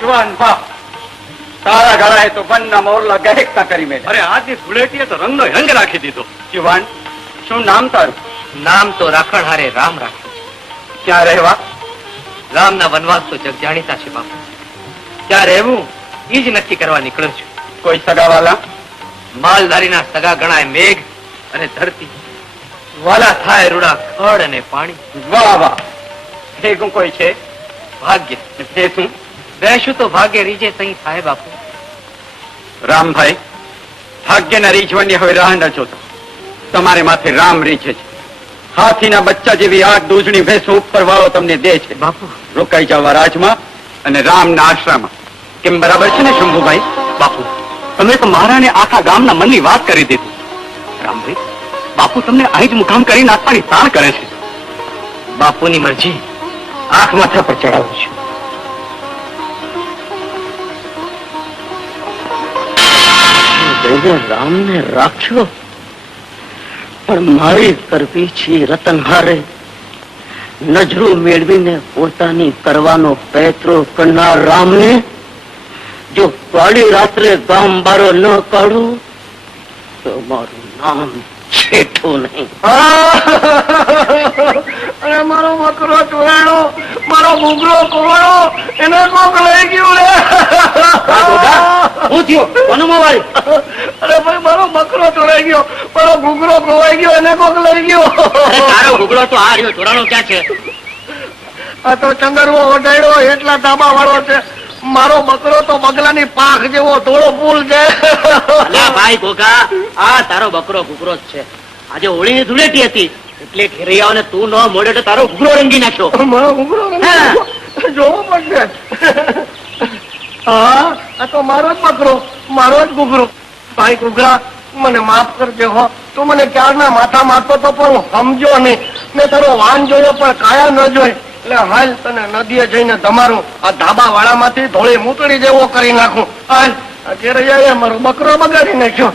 જુવાન બાપ, તારા ઘરે તો વનના મોરલા ગહેકતા કરી મેં. અરે આજની ધૂળેટીએ તો રંગનો રંગ રાખી દીધો. જુવાન, શું નામ તારું? નામ તો રાખણ હારે રામ રાખ્યું. ક્યાં રહેવા? રામના વનવાસ તો જગ જાણીતા છે બાપુ. ત્યાં રહેવું ઈ જ નક્કી કરવા નીકળ્યો છું. કોઈ સગાવાલા? માલધારીના સગા ગણાય મેઘ અને ધરતી. વાલા થાય રૂડા ખડ અને પાણી. વાહ વાહ, ભેગું કોઈ છે? ભાગ્ય તે શું? બેસું તો ભાગ્ય રીજે તઈ થાય બાપુ. રામભાઈ, ભાગ્યના રીઝવાની હવે રાહ ન જોતો. તમારે માથે રામ રીઝે છે. હાથીના બચ્ચા જેવી આગ દૂધની ભેંસો ઉપર વાળો તમને દે છે. બાપુ રોકાઈ જવા રાજમાં અને રામના આશ્રમમાં. કેમ બરાબર છે ને શંભુભાઈ? બાપુ, તમે તો મારા ને આખા ગામના મનની વાત કરી દીધી. રામભાઈ, બાપુ તમને અહીં જ મુકામ કરી નાખવાની તાણ કરે છે. બાપુની મરજી આંખ માથા પર ચડાવું છું. રામને રાખ્યો, પણ મારી કરવી છે રતનહારે. નજરો મેળવીને પોતાની કરવાનો પ્રયત્નો કરનાર રામને જો કાળી રાત્રે ગામ બારો ન કાઢું તો મારું નામ છેઠું નહીં. અરે મારો મકરો ચોરાણો, મારો ઘૂઘરો ખોવાણો, એને કોક લઈ ગયું રે. હું થયો વનમાં વાળી. અરે ભાઈ, મારો મકરો ચોરાઈ ગયો, મારો ઘૂઘરો ખોવાઈ ગયો, એને કોક લઈ ગયો. તારો ઘૂઘરો તો આ રહ્યો, ચોરાણો ક્યાં છે? આ તો ચંદરવો ઓઢાડ્યો એટલા ધાબા વાળો છે. મારો બકરો તો બગલાની પાંખ જેવો ધોળો પુલ છે. ભાઈ ગોગા, આ તારો બકરો ઘૂઘરો જ છે. આજે હોળીની ધૂળેટી હતી એટલે ઘેરિયાઓને તું ન મોડે તો તારો ઘૂઘરો રંગી નાખ્યો. મારો ઘૂઘરો જોવો પડશે. હા, આ તો મારો જ બકરો, મારો જ ઘૂઘરો. ભાઈ ઘૂઘરા, મને માફ કરજે હો. તું મને ક્યારના માથા મારતો તો પણ હું સમજો નહીં. મેં તારો વાન જોયો પણ કાયા ન જોઈ. એટલે હાલ તને નદીએ જઈને તમારું આ ધાબા વાળામાંથી ધોળી મૂતળી જેવો કરી નાખું. હાલ ઘેરે જાય, મારો બકરો બગાડી નાખ્યો.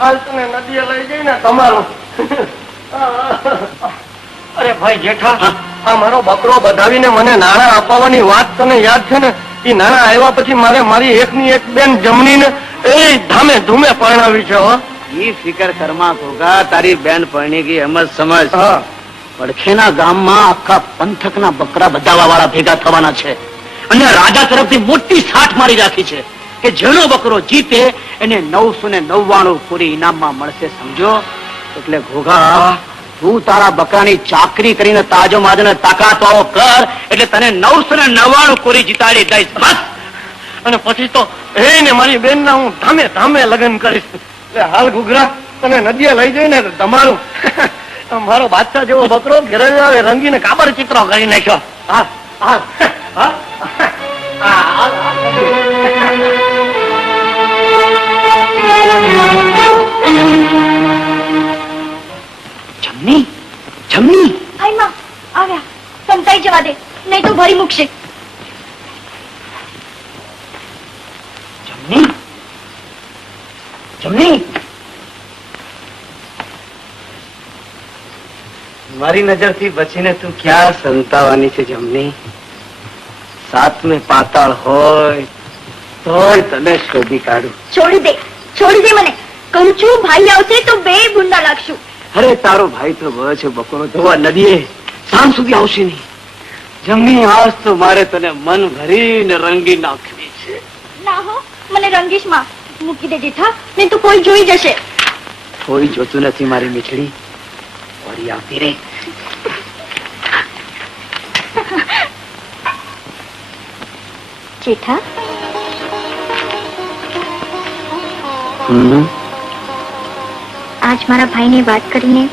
હાલ તને નદીએ લઈ જઈને તમારું. અરે ભાઈ જેઠા, આ મારો બકરો બધાવીને મને નાણાં અપાવવાની વાત તને યાદ છે ને? એ નાણાં આવ્યા પછી મારે મારી એકની એક બેન જમણીને એ ધામે ધૂમે પરણાવી છે. હો, ઈ ફિકર કરમાં ગોગા, તારી બેન પરણી ગઈ એમ જ સમજ. પડખેના ગામમાં આખા પંથકના બકરા બધાવા વાળા ભેગા થવાના છે અને રાજા તરફથી મોટી સાઠ મારી રાખી છે કે જેનો બકરો જીતે એને 999 પૂરી ઇનામમાં મળશે. સમજો? એટલે ઘોઘા, તું તારા બકરાની ચાકરી કરીને તાજો માજને તાકાત વાળો કર એટલે તને 999 પૂરી જીતાડી દઈશ. બસ. અને પછી તો એને મારી બેન ના હું ધામે ધામે લગ્ન કરીશ. એટલે હાલ ઘૂઘરા, તને નદીએ લઈ જઈને તમારું મારો બાદશાહ જેવો બકરો ઘરે આવે રંગીને કાબર ચિત્રો કરી નાખ્યો. હા હા હા. જમની, જમની. આવ્યા, સંતાઈ જવા દે, નહીં તો ભરી મૂકશે. જમની, જમની. મારી નજરથી બચીને તું ક્યાં સંતાવાની છે જમની? સાતમે પાતાળ હોય તોય તને શોધી કાઢું. છોડી દે મને. કહું છું, ભાઈ આવશે તો બે ગુંડા લાગશું. અરે તારો ભાઈ તો ગયો છે બકરો ધોવા નદીએ, સાંજ સુધી આવશે નહીં. જમની, આજ તો મારે તને મન ભરીને રંગી નાખવી છે. ના હો, મને રંગીશ માં મૂકી દે જેઠા, નહીં તો કોઈ જોઈ જશે. કોઈ જોતું નથી મારી મીઠડી. વળી આવતી રે. જેઠા, આજ મારા ભાઈને વાત કરીને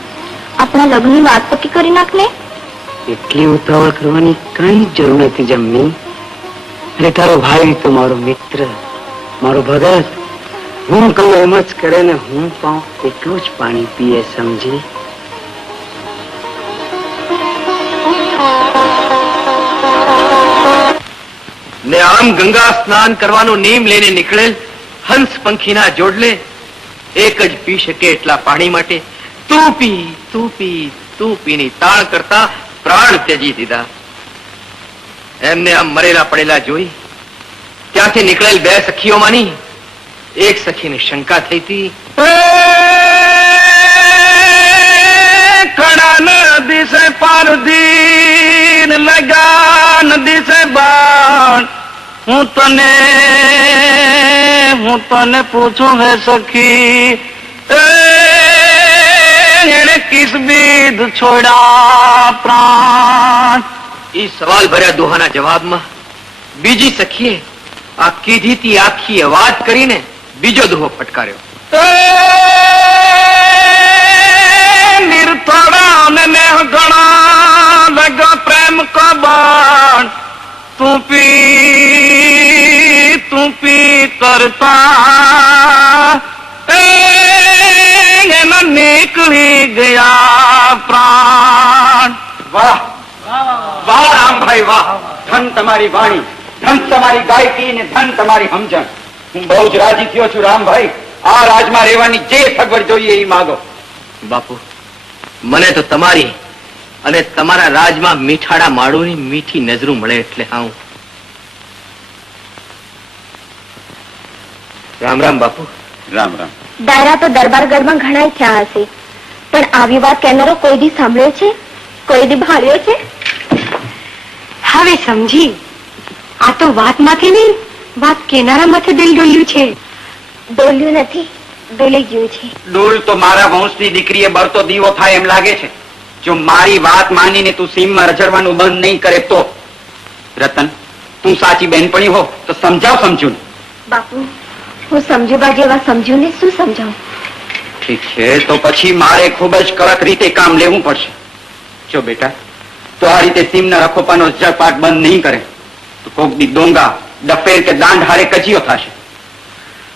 આપણા લગ્નની વાત પક્કી કરી નાખને. એટલી ઉતાવળ કરવાની કઈ જરૂર નથી જમની. અરે તારો ભાઈ તો મારો મિત્ર, મારો ભગત. હું કહું એમ જ કરે ને હું પાઉં એટલું જ પાણી પીએ. સમજી? ને આમ ગંગા સ્નાન કરવાનો નિયમ લઈને નીકળેલ હંસ પંખીના જોડલે એક જ પી શકે એટલા પાણી માટે તું પીની તાણ કરતા પ્રાણ ત્યજી દીધા. એમને આમ મરેલા પડેલા જોઈ ત્યાંથી નીકળેલ બે સખીઓમાંની એક સખીને શંકા થઈ હતી. ખડા નદી સે પારધીન લગા નદી સે બાણ હું તને પૂછું હે સખી એને કિસ બીદ છોડા પ્રાણ. એ સવાલ ભર્યા દોહાના જવાબમાં બીજી સખીએ આ કીધીતી આખી વાત કરીને બીજો દોહો ફટકાર્યો. નિર્થોડા ને ઘણા લગા પ્રેમ કો બાણ તું પી કરતા એના નીકળી ગયા પ્રાણ. વાહ વાહ રામભાઈ વાહ. ધન તમારી વાણી, ધન તમારી ગાયકી ને ધન તમારી સમજણ. હું બહુ જ રાજી થયો છું રામભાઈ. આ રાજમાં રહેવાની જે સગવડ જોઈએ એ માગો. બાપુ, મને તો તમારી અને તમારા રાજમાં મીઠાડા માળુની મીઠી નજરું મળે એટલે આવું. રામ રામ બાપુ. રામ રામ. દાયરા તો દરબારગઢમાં ઘણા થયા હશે, પણ આવી વાત કહેનારો કોઈ દી સાંભળ્યો છે? કોઈ દી ભાળ્યો છે? હવે સમજી, આ તો વાત માંથી નહીં, વાત કેનારા માથે દિલ ડોલ્યું છે. ડોલ્યું નથી, ડોલી ગયું છે. ડોલ તો મારા વંશની દીકરીએ બળતો દીવો થાય એમ લાગે છે. જો મારી વાત માનીને તું સીમમાં રજડવાનું બંધ નહીં કરે તો. રતન, તું સાચી બેનપણી હો તો સમજાવ સમજુ. બાપુ, હું સમજુબા જેવા સમજુ ને શું સમજાવું? ઠીક છે, તો પછી મારે ખૂબ જ કડક રીતે કામ લેવું પડશે. જો બેટા, તો આ રીતે સીમના રખોપાનો જળપાટ બંધ નહીં કરે તો કોક દી ડોંગા, ડફેર કે દાંડ હારે કચીઓ થશે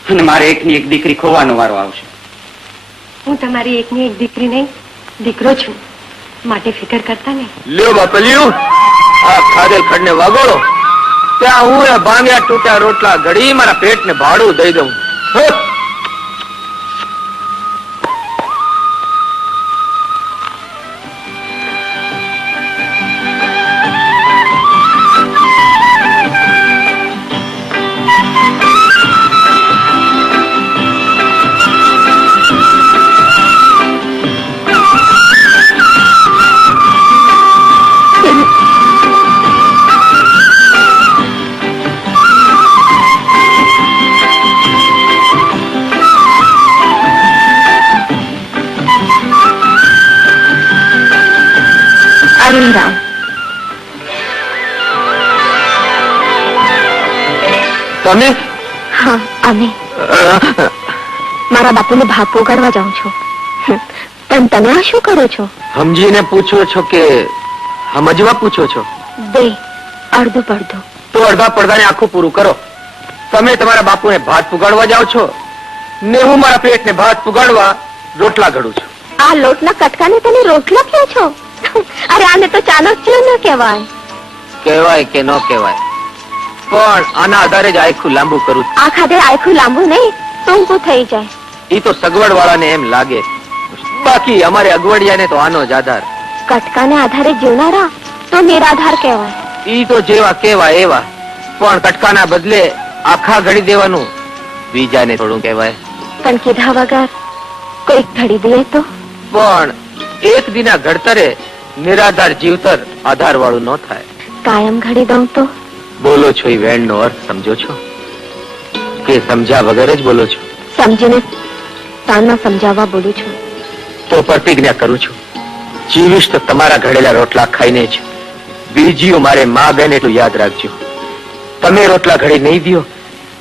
અને મારે એકની એક દીકરી ખોવાનો વારો આવશે. હું તમારી એકની એક દીકરી નહીં, દીકરો છું, માટે ફિકર કરતા નહીં. લ્યો બાપલ્યું, આ ખાધેલ ખડને વાગોળો, ત્યાં હું એ ભાંગ્યા તૂટ્યા રોટલા ઘડી મારા પેટને ભાડું દઈ દઉં. અરુણરામ, તમે? હા, અમે મારા બાપુને ભાગ પોગાડવા જાઉં છું. પણ તમે આ શું કરો છો? સમજીને પૂછો છો કે સમજવા પૂછો છો? બે અડધું પડધું. તો અડધા પડધાને આખું પૂરું કરો. તમે તમારા બાપુને ભાત પુગાડવા જાઓ છો ને હું મારા પેટને ભાત પુગાડવા રોટલા ઘડું છું. આ લોટના કટકાને તમે રોટલો કહો છો? અરે આને તો ચાણક્ય ન કહેવાય. કહેવાય કે ન કહેવાય, પણ આના આધારે જ આખું લાંબુ કરું છું. આ ખાધે આખું લાંબુ નહીં, ટૂંકું થઈ જાય. એ તો સગવડ વાળાને એમ લાગે, બાકી અમારે અગવડિયાને તો આનો જ આધાર. કટકાને આધારે જીવનારા તો નિરાધાર કહેવાય. ઈ તો જેવા કેવા એવા, પણ કટકાના બદલે આખા ઘડી દેવાનું બીજાને થોડું કહેવાય. પણ કીધા વગર કોઈક ઘડી દે તો? પણ એક દિના ઘડતરે નિરાધાર જીવતર આધાર વાળું ન થાય. કાયમ ઘડી દઉં તો? બોલો છો એ વેણ નો અર્થ સમજો છો કે સમજ્યા વગર જ બોલો છો? સમજીને તાના સમજાવવા બોલું છું. તો પ્રતિજ્ઞા કરું છું, જીવીશ તો તમારા ઘડેલા રોટલા ખાઈને જ. બીજીઓ મારે માં બેન એટલું યાદ રાખજો. તમે રોટલા ઘડી નહીં દો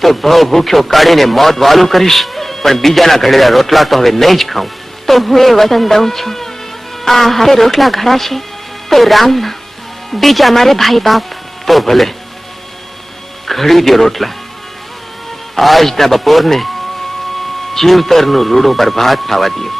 તો ભવ ભૂખ્યો કાઢીને મોત વાલું કરીશ, પણ બીજાના ઘડેલા રોટલા તો હવે નહીં જ ખાઉં. તો હું એ વચન દઉં છું, આ હારે રોટલા ઘડાશે તો રામના, બીજા મારે ભાઈ બાપ. તો ભલે ઘડી દે રોટલા. આજના બપોરને જીવતરનું રૂડું પર ભાત ખાવા દો.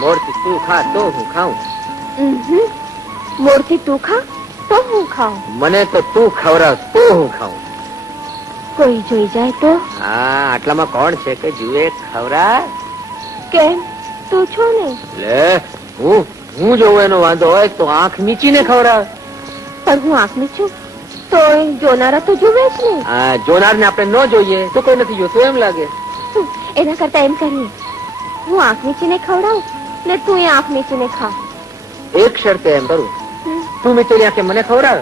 મોરથી તું ખા તો હું ખાઉં. મોરથી તું ખા તો હું ખાઉં. મને તો તું ખવડાવ તો હું ખાઉં. કોઈ જોઈ જાય તો? હા, આટલામાં કોણ છે કે જુએ ખવરા? કેમ, તું છો ને? લે, હું જોઉં એનો વાંધો હોય તો આંખ મીચીને ખવડાવે. પણ હું આંખની છું તો જોનારા તો જુએ જ ને. હા, જોનારને આપણે ન જોઈએ તો કોઈ નથી જોતું એમ લાગે. એના કરતા એમ કરીએ, હું આંખ નીચીને ખવડાવું ને તું એ આંખ નીચીને ખા. એક શરતે એમ કરું, તું મીચેલી આંખે મને ખવડાવ,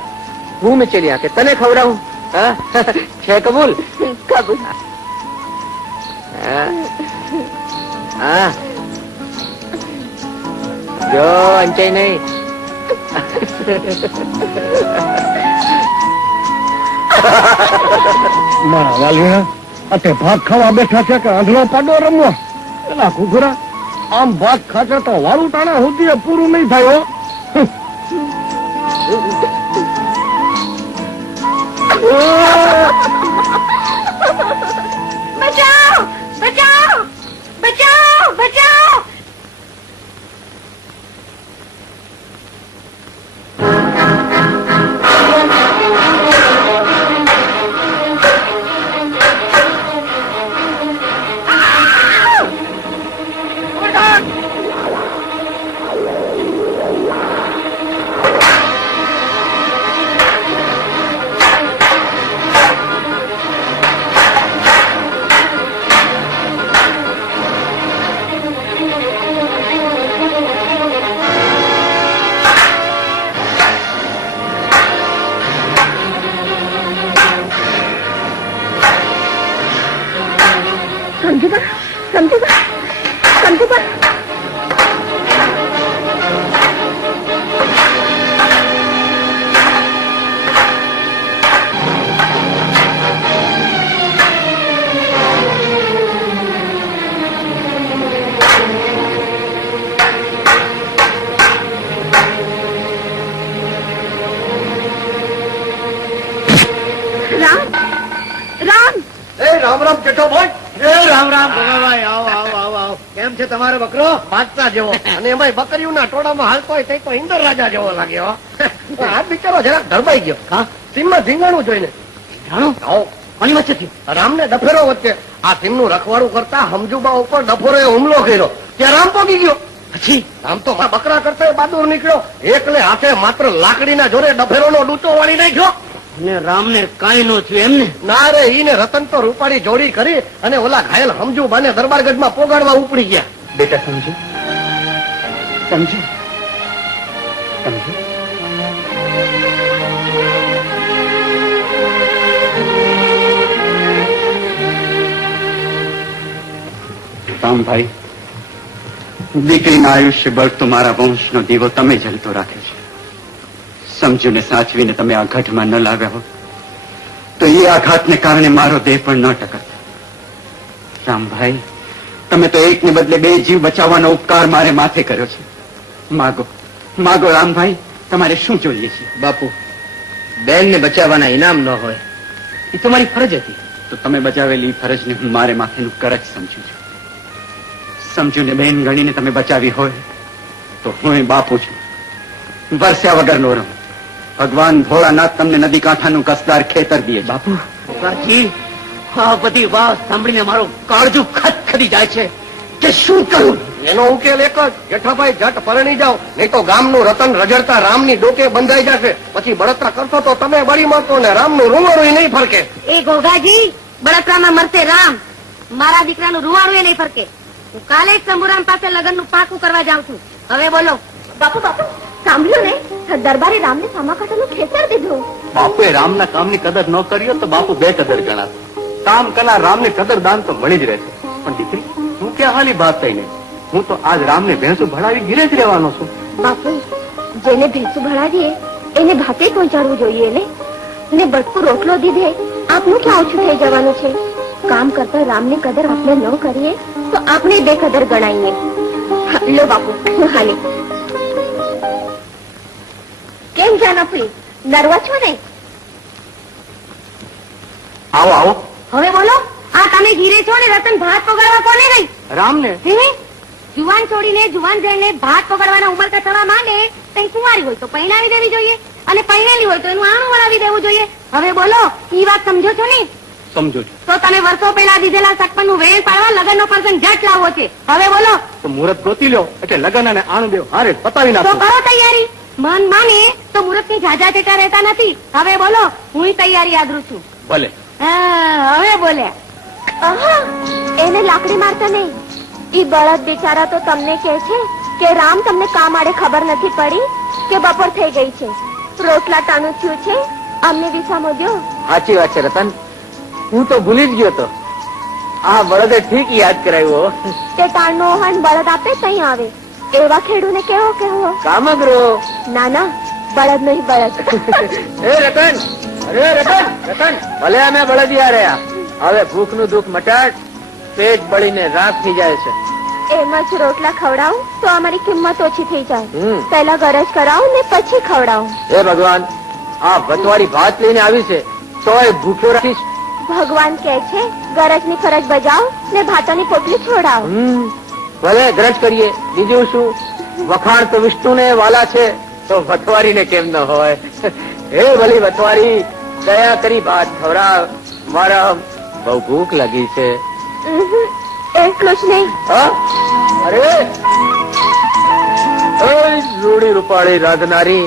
હું મીચેલી આંખે તને ખવડાવું. હા? છે કબૂલ? કબૂલ. હા. હા, જો અંચાઈ નહીં. મારા વાલીના અતે ભાત ખાવા બેઠા છે કે આંધળો પાડો રમવા? એલા ઘૂઘરા, આમ ભાત ખાશે તો વાળું ટાણા સુધી પૂરું નહીં થાય હો. બચાવ, બચાવ, બચાવ, બચાવ. રામ રામ જેઠો ભાઈ. રામ રામ ભગાભાઈ, આવો આવો આવો આવો. કેમ છે તમારો બકરો? બાદશાહ જેવો. અને એમાં બકરીઓના ટોળામાં હાલતો હોય તો ઇન્દર રાજા જેવો લાગ્યો. આ બિચારો જરાક ધરબાઈ ગયો. હા, સીમમાં ધીંગાણું જોઈને. જાણું? આવો. કોની વચ્ચે થયું? રામને ડફેરો વચ્ચે. આ સીમનું રખવાડું કરતા હમજુબા ઉપર ડફોરે હુમલો કર્યો. ત્યાં રામ પોગી ગયો. પછી રામ તો બકરા કરતા બહાદુર નીકળ્યો. એકલે હાથે માત્ર લાકડીના જોરે ડફેરોનો ડૂચો વાળી નાખ્યો. ને રામને કાંઈ નો થયું એમને? ના રે, ઈને રતન તો રૂપાળી જોડી કરી અને ઓલા ઘાયલ હમજુબાને દરબારગઢમાં પોગાડવા ઉપડી ગયા. બેટા સમજો, સમજો, સમજો. રામભાઈ, દીકરીના આયુષ્ય બળ તો મારા વંશનો દીવો તમે જલતો રાખે છે. સમજુને સાચવીને તમે આ ઘટમાં ન લાવ્યા હો તો એ આઘાતને કારણે મારો દેહ પણ ન ટકત. રામભાઈ, તમે તો એકને બદલે બે જીવ બચાવવાનો ઉપકાર મારે માથે કર્યો છે. માગો, માગો રામભાઈ, તમારે શું જોઈએ છે? બાપુ, બેનને બચાવવાના ઇનામ ન હોય એ તો મારી ફરજ હતી. તો તમે બચાવેલી ફરજને હું મારે માથેનું કરજ સમજુ છું. સમજુને બેન ગણીને તમે બચાવી હોય તો હું બાપુ છું, વરસ્યા વગર નો રહું. ભગવાન ભોળાનાથ તમને નદી કાંઠાનું કસદાર ખેતર દે. બાપુ, આ બધી વાત સાંભળીને મારો કાળજું ખદખદી જાય છે કે શું કરું. એનો ઉકેલ એક જ, જેઠાભાઈ જટ પરણી જાઓ, નહીં તો ગામનું રતન રજડતા રામની ડોકે બંધાઈ જશે. પછી બળતરા કરશો તો તમે બળી મળશો ને રામનું રૂવાડું નહીં ફરકે. એ ગોગાજી, બળતરામાં મરશે રામ, મારા દીકરાનું રૂવાડું એ નહીં ફરકે. હું કાલે જ શંભુરામ પાસે લગ્નનું પાકું કરવા જાઉં છું. હવે બોલો. બાપુ, બાપુ, સાંભળ્યું ને? દરબારે રામને સામાકાંઠાનું ખેતર દીધું. બાપુએ રામના કામની કદર ન કરી તો બાપુ બે કદર ગણાશે. કામ કરનાર રામને કદરદાન તો મળી જ રહેશે. પણ દીકરી, હું ક્યાં હાલી વાત થઈને? હું તો આજ રામને ભેંસું ભણાવી ઘીરે જ રહેવાનો છું. બાપુ, જેને ભેંસું ભણાવીએ એને ભાતે પહોંચાડવું જોઈએ ને બટકું રોટલો દીધે આપનું ક્યાં ઓછું થઈ જવાનું છે? કામ કરતા રામની કદર આપણે ન કરીએ તો આપણે બેકદર ગણાઈએ. લો બાપુ, હું હાલી. કેમ જાનપી, નર્વસ છો ને? આવો આવો. હવે બોલો, આ તમે ઘીરે છો ને રતન ભાત પગાડવા કોને ગઈ? રામને. જુવાન છોડીને જુવાન જઈને ભાત પકડવાના ઉમરકા થવા માંડે તઈ કુંવારી હોય તો પૈણાવી દેવી જોઈએ, અને પૈણેલી હોય તો એનું આણું વળાવી દેવું જોઈએ. હવે બોલો, ઈ વાત સમજો છો ને? સમજો છો. તો તમે વર્ષો પહેલા દીધેલા સગપણનું વેણ પાડવા લગ્નનો પ્રસંગ ઝટ લાવવો છે. હવે બોલો તો મુહૂર્ત ગોતી લો એટલે લગ્ન અને આણંદેવ હારે પતાવી તો નાખો. કરો તૈયારી. મન માને તો મુહૂર્ત ની ઝાઝા ચેટા રહેતા નથી. હવે બોલો, હું તૈયારી આદરું છું. ભલે. હવે બોલ્યા. એને લાકડી મારતા નહીં. ઈ બળદ બિચારા તો તમને કહે છે કે રામ તમને કામ આડે ખબર નથી પડી કે બપોર થઈ ગઈ છે, રોટલા ટાણું થયું છે, અમને વિસામો દ્યો. સાચી વાત છે રતન, હું તો ભૂલી જ ગયો તો. આ બળદે ઠીક યાદ કરાવ્યો. તે ટાણનો ઓહન બળદ આપે તઈ આવે એવા ખેડૂને કેવો કેવો. કામગરો. ના ના, બળદ નહીં બળદ. એ રતન, અરે રતન, રતન, ભલે અમે બળદિયા રહ્યા, હવે ભૂખ નું દુઃખ મટાડ, પેટ બળીને રાખ થઈ જાય છે. એમ જ રોટલા ખવડાવું તો અમારી કિંમત ઓછી થઈ જાય. હમ. પહેલા ગરજ કરાવું ને પછી ખવડાવું. હે ભગવાન, આ ભતવાડી ભાત લઈને આવી છે તોય ભૂખ્યો રાખીશ. ભગવાન કહે છે ગરજની ફરજ બજાવ ને ભાતાની પોટલી છોડાવ. ભલે ગરજ કરીએ, બીજું શું? વખાણ તો વિષ્ણુને વાલા છે તો ભતવારીને કેમ ન હોય? હે ભલી ભતવારી, દયા કરી ભાત ખવડાવ, મારા બહુ ભૂખ લાગી છે. એટલું જ નહીં. હા? અરે રૂડી રૂપાળી રાંધનારી,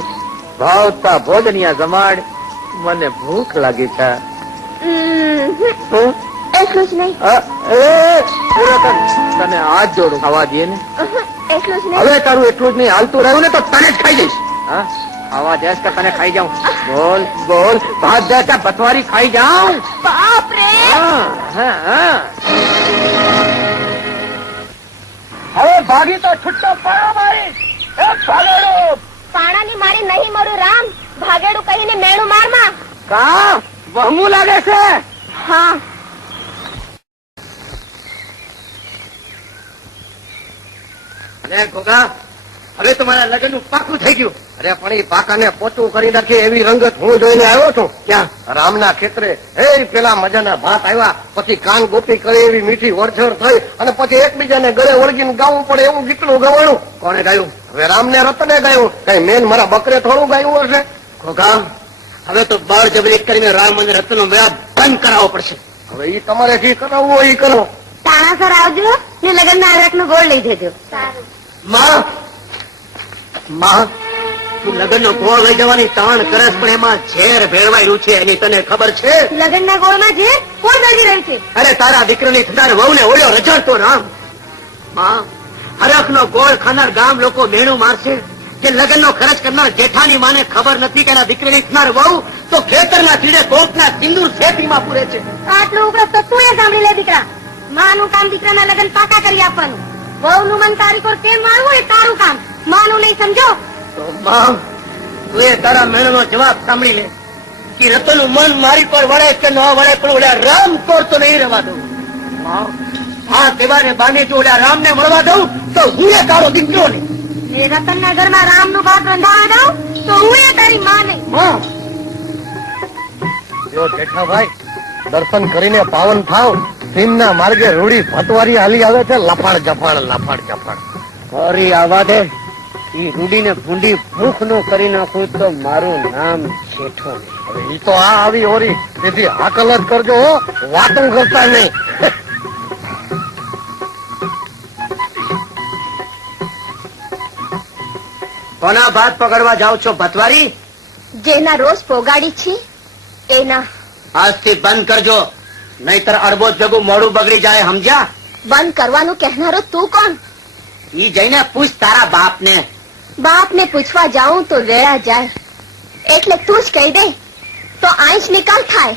ભાવતા ભોજનિયા જમાડ, મને ભૂખ લાગી છે. એટલું જ નહીં. રતન, તને હાથ જોડું, ખાવા દે ને. એટલું જ નહીં. હવે તારું એટલું જ નહીં હાલતું રહ્યું ને તો તને જ ખાઈ જઈશ. હા, ખાવા દેશ કે તને ખાઈ જાઉં? બોલ બોલ, ભાત દે કે ભતવારી ખાઈ જાઉં? બાપ રે. હવે ભાગી તો છૂટો પાડો મારી. એ ભાગેડો. પાણાની મારી નહીં મરું રામ, ભાગેડું કહીને મેણું મારમાં. કા વહમું લાગે છે? હા. અરે ગોગા, હવે તો મારા લગ્ન નું પાકું થઈ ગયું. અરે પણ એ પાકાને પોતું કરી નાખે એવી રંગત હું જોઈને આવ્યો છું. ત્યાં રામના ખેતરે પેલા મજાના ભાત આવ્યા, પછી કાન ગોપી કરે એવી મીઠી વરછર થઈ, અને પછી એકબીજાને ગળે વળગીને ગાવું પડે એવું ગીતનું ગવાણું. કોને ગાયું? હવે રામને રતને ગાયું. કઈ મેન મારા બકરે થોડું ગાયું હશે? ગોગા, હવે તો બાળ જબરી કરીને રામ અને રતનનો મેળાપ બંધ કરાવવો પડશે. હવે એ તમારે જે કરાવવું હોય એ કરો. તાણાસર આવજો ને લગ્નના આરકનો ગોળ લઈ જજો. માં, માં, તું લગ્નનો ગોળ લઈ જવાની તાણ કરસ, પણ એમાં ઝેર ભેળવાયેલું છે એની તને ખબર છે? લગ્નના ગોળમાં જે કોણ દળી રહ્યું છે? અરે તારા દીકરાની થનાર વહુને ઓળ્યો રજડતો રામ. માં, હરખનો ગોળ ખાનાર ગામ લોકો મેણું મારશે કે લગ્નનો ખર્ચ કરનાર જેઠાની માને ખબર નથી કે એના દીકરાની થનાર વહુ તો ખેતરના ચીડે કોકના સિંદૂર શેઠીમાં પૂરે છે. આટલું ઉગ્ર તો તું એ સાંભળી લે દીકરા. માનું કામ દીકરાના લગ્ન પાકા કરી આપવાનું. વહુનું મન તારી પર કેમ મારવું એ તારું કામ. માનું નહીં સમજો. તો માં, તું એ તારા મેળનો જવાબ સાંભળી લે કે રતનનું મન મારી પર વળે કે ન વળે, પણ ઓલા રામ કોર તો નહીં રહેવા દઉં. માં, આ તહેવારે બાને જો ઓલા રામને મળવા દઉં તો હું એ તારો દીકરો નહીં. એ રતનના ઘરમાં રામનું ભાત રંધાવા દઉં તો હું એ તારી માં નહીં. માં, જો જેઠાભાઈ, દર્શન કરીને પાવન થાવ. સીમના માર્ગે રૂડી ભતવારી હાલી આવે છે, લફાડ જફાડ લફાડ જફાડ. ફરી આવા દે. ઈ રૂડીને ભૂંડી ભૂખ નો કરી નાખું તો મારું નામ જેઠો. હવે ઈ તો આ આવી ઓરી તેથી હાકલ જ કરજો હો, વાતો કરતા નહીં. કોના ભાત પકડવા જાવ છો ભતવારી? જેના રોજ પોગાડી છે એના. આજથી બંધ કરજો, નહીતર અડબો ભેગું મોડું બગડી જાય, સમજ્યા? બંધ કરવાનું કહેનારો તું કોણ? ઈ જઈને પૂછ તારા બાપને. બાપને પૂછવા જાઉં તો વેળા જાય, એટલે તું જ કહી દે તો આંચ નિકાલ થાય.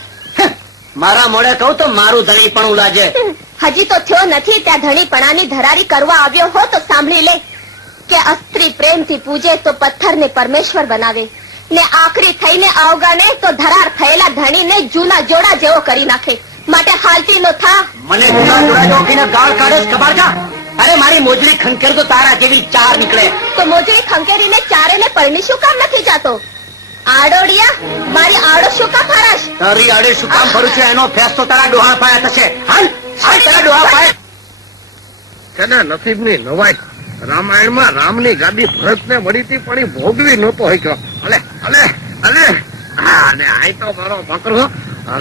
મારા મોડે કહું તો મારું ધણી પણ ઉલાજે. હજી તો થયો નથી ત્યાં ધણીપણાની ધરારી કરવા આવ્યો હો તો સાંભળી લે કે અસ્ત્રી પ્રેમથી પૂજે તો પથ્થરને પરમેશ્વર બનાવે, ને આખરી થઈને અવગણે તો ધરાર થયેલા ધણીને જૂના જોડા જેવો કરી નાખે. માટે હાલતી નો થા. મને જૂના જોડા જોખીને ગાળ કાઢે ખબર જા? અરે મારી મોજડી ખંખેર તો તારા જેવી ચાર નીકળે. તો મોજડી ખંકેરીને ચારેને પરણી શું કામ નથી જાતો? આડોડિયા, મારી આડો શું કામ ફરાશ? તારી આડે શું કામ ફરું છે એનો ફેસલો તારા ડોહા પાયા થશે. હાલ હાલ, તારા ડોહા પાયા. તેના નસીબની નવાઈ. રામાયણમાં રામની ગાદી ભરતને મળી હતી પણ એ ભોગવી નહોતો શક્યો. અલે અલે અલે, હા, અને આ તો મારો બકરો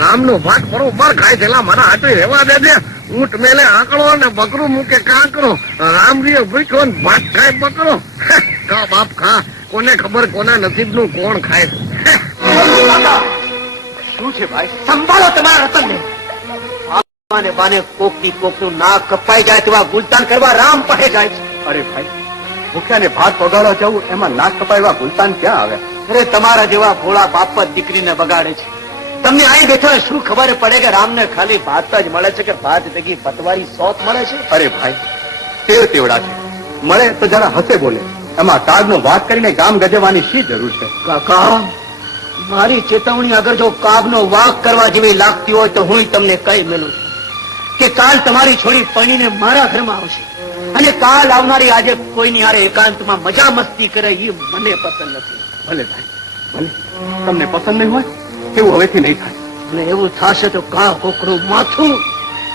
રામનો ભાગ બરોબર ખાય છે. એલા મારા હાથે રહેવા દેજે. ઊંટ મેલે આંકડો ને બકરું મૂકે કાંકરો. રામ રીએ ભૂખ્યો ને ભાત ખાય બકરો. ખા બાપ ખા. કોને ખબર કોના નસીબનું કોણ ખાય. શું છે ભાઈ? સંભાળો તમારા રતનને. બાને બાને કોકની કોકનું નાક કપાઈ જાય તેવા ગુલતાન કરવા રામ પાસે જાય છે. અરે ભાઈ, ભૂખ્યાને ભાત પગાડવા જવું એમાં નાક કપાયવા ગુલતાન ક્યાં આવે? અરે તમારા જેવા ભોળા બાપ જ દીકરીને બગાડે છે. તમને અહીં બેઠા શું ખબર પડે કે રામને ખાલી ભાત જ મળે છે કે ભાત ભેગી પતવારી સોત મળે છે? અરે ભાઈ, તેવડા છે, મળે તો જરા હસે બોલે. એમાં કાગનો વાત કરીને ગામ ગજવવાની શી જરૂર છે? કાકા, મારી ચેતવણી અગર જો કાગનો વાક કરવા જેવી લાગતી હોય તો હું તમને કહી મેલું છું કે કાલ તમારી છોડી પણીને મારા ઘરમાં આવશે અને કાલ આવનારી આજે કોઈની હારે એકાંતમાં મજા મસ્તી કરે એ મને પસંદ નથી. ભલે ભાઈ, ભલે. તમને પસંદ નહીં હોય એવું હવેથી નહીં થાય. અને એવું થશે તો કાં કોકડું માથું,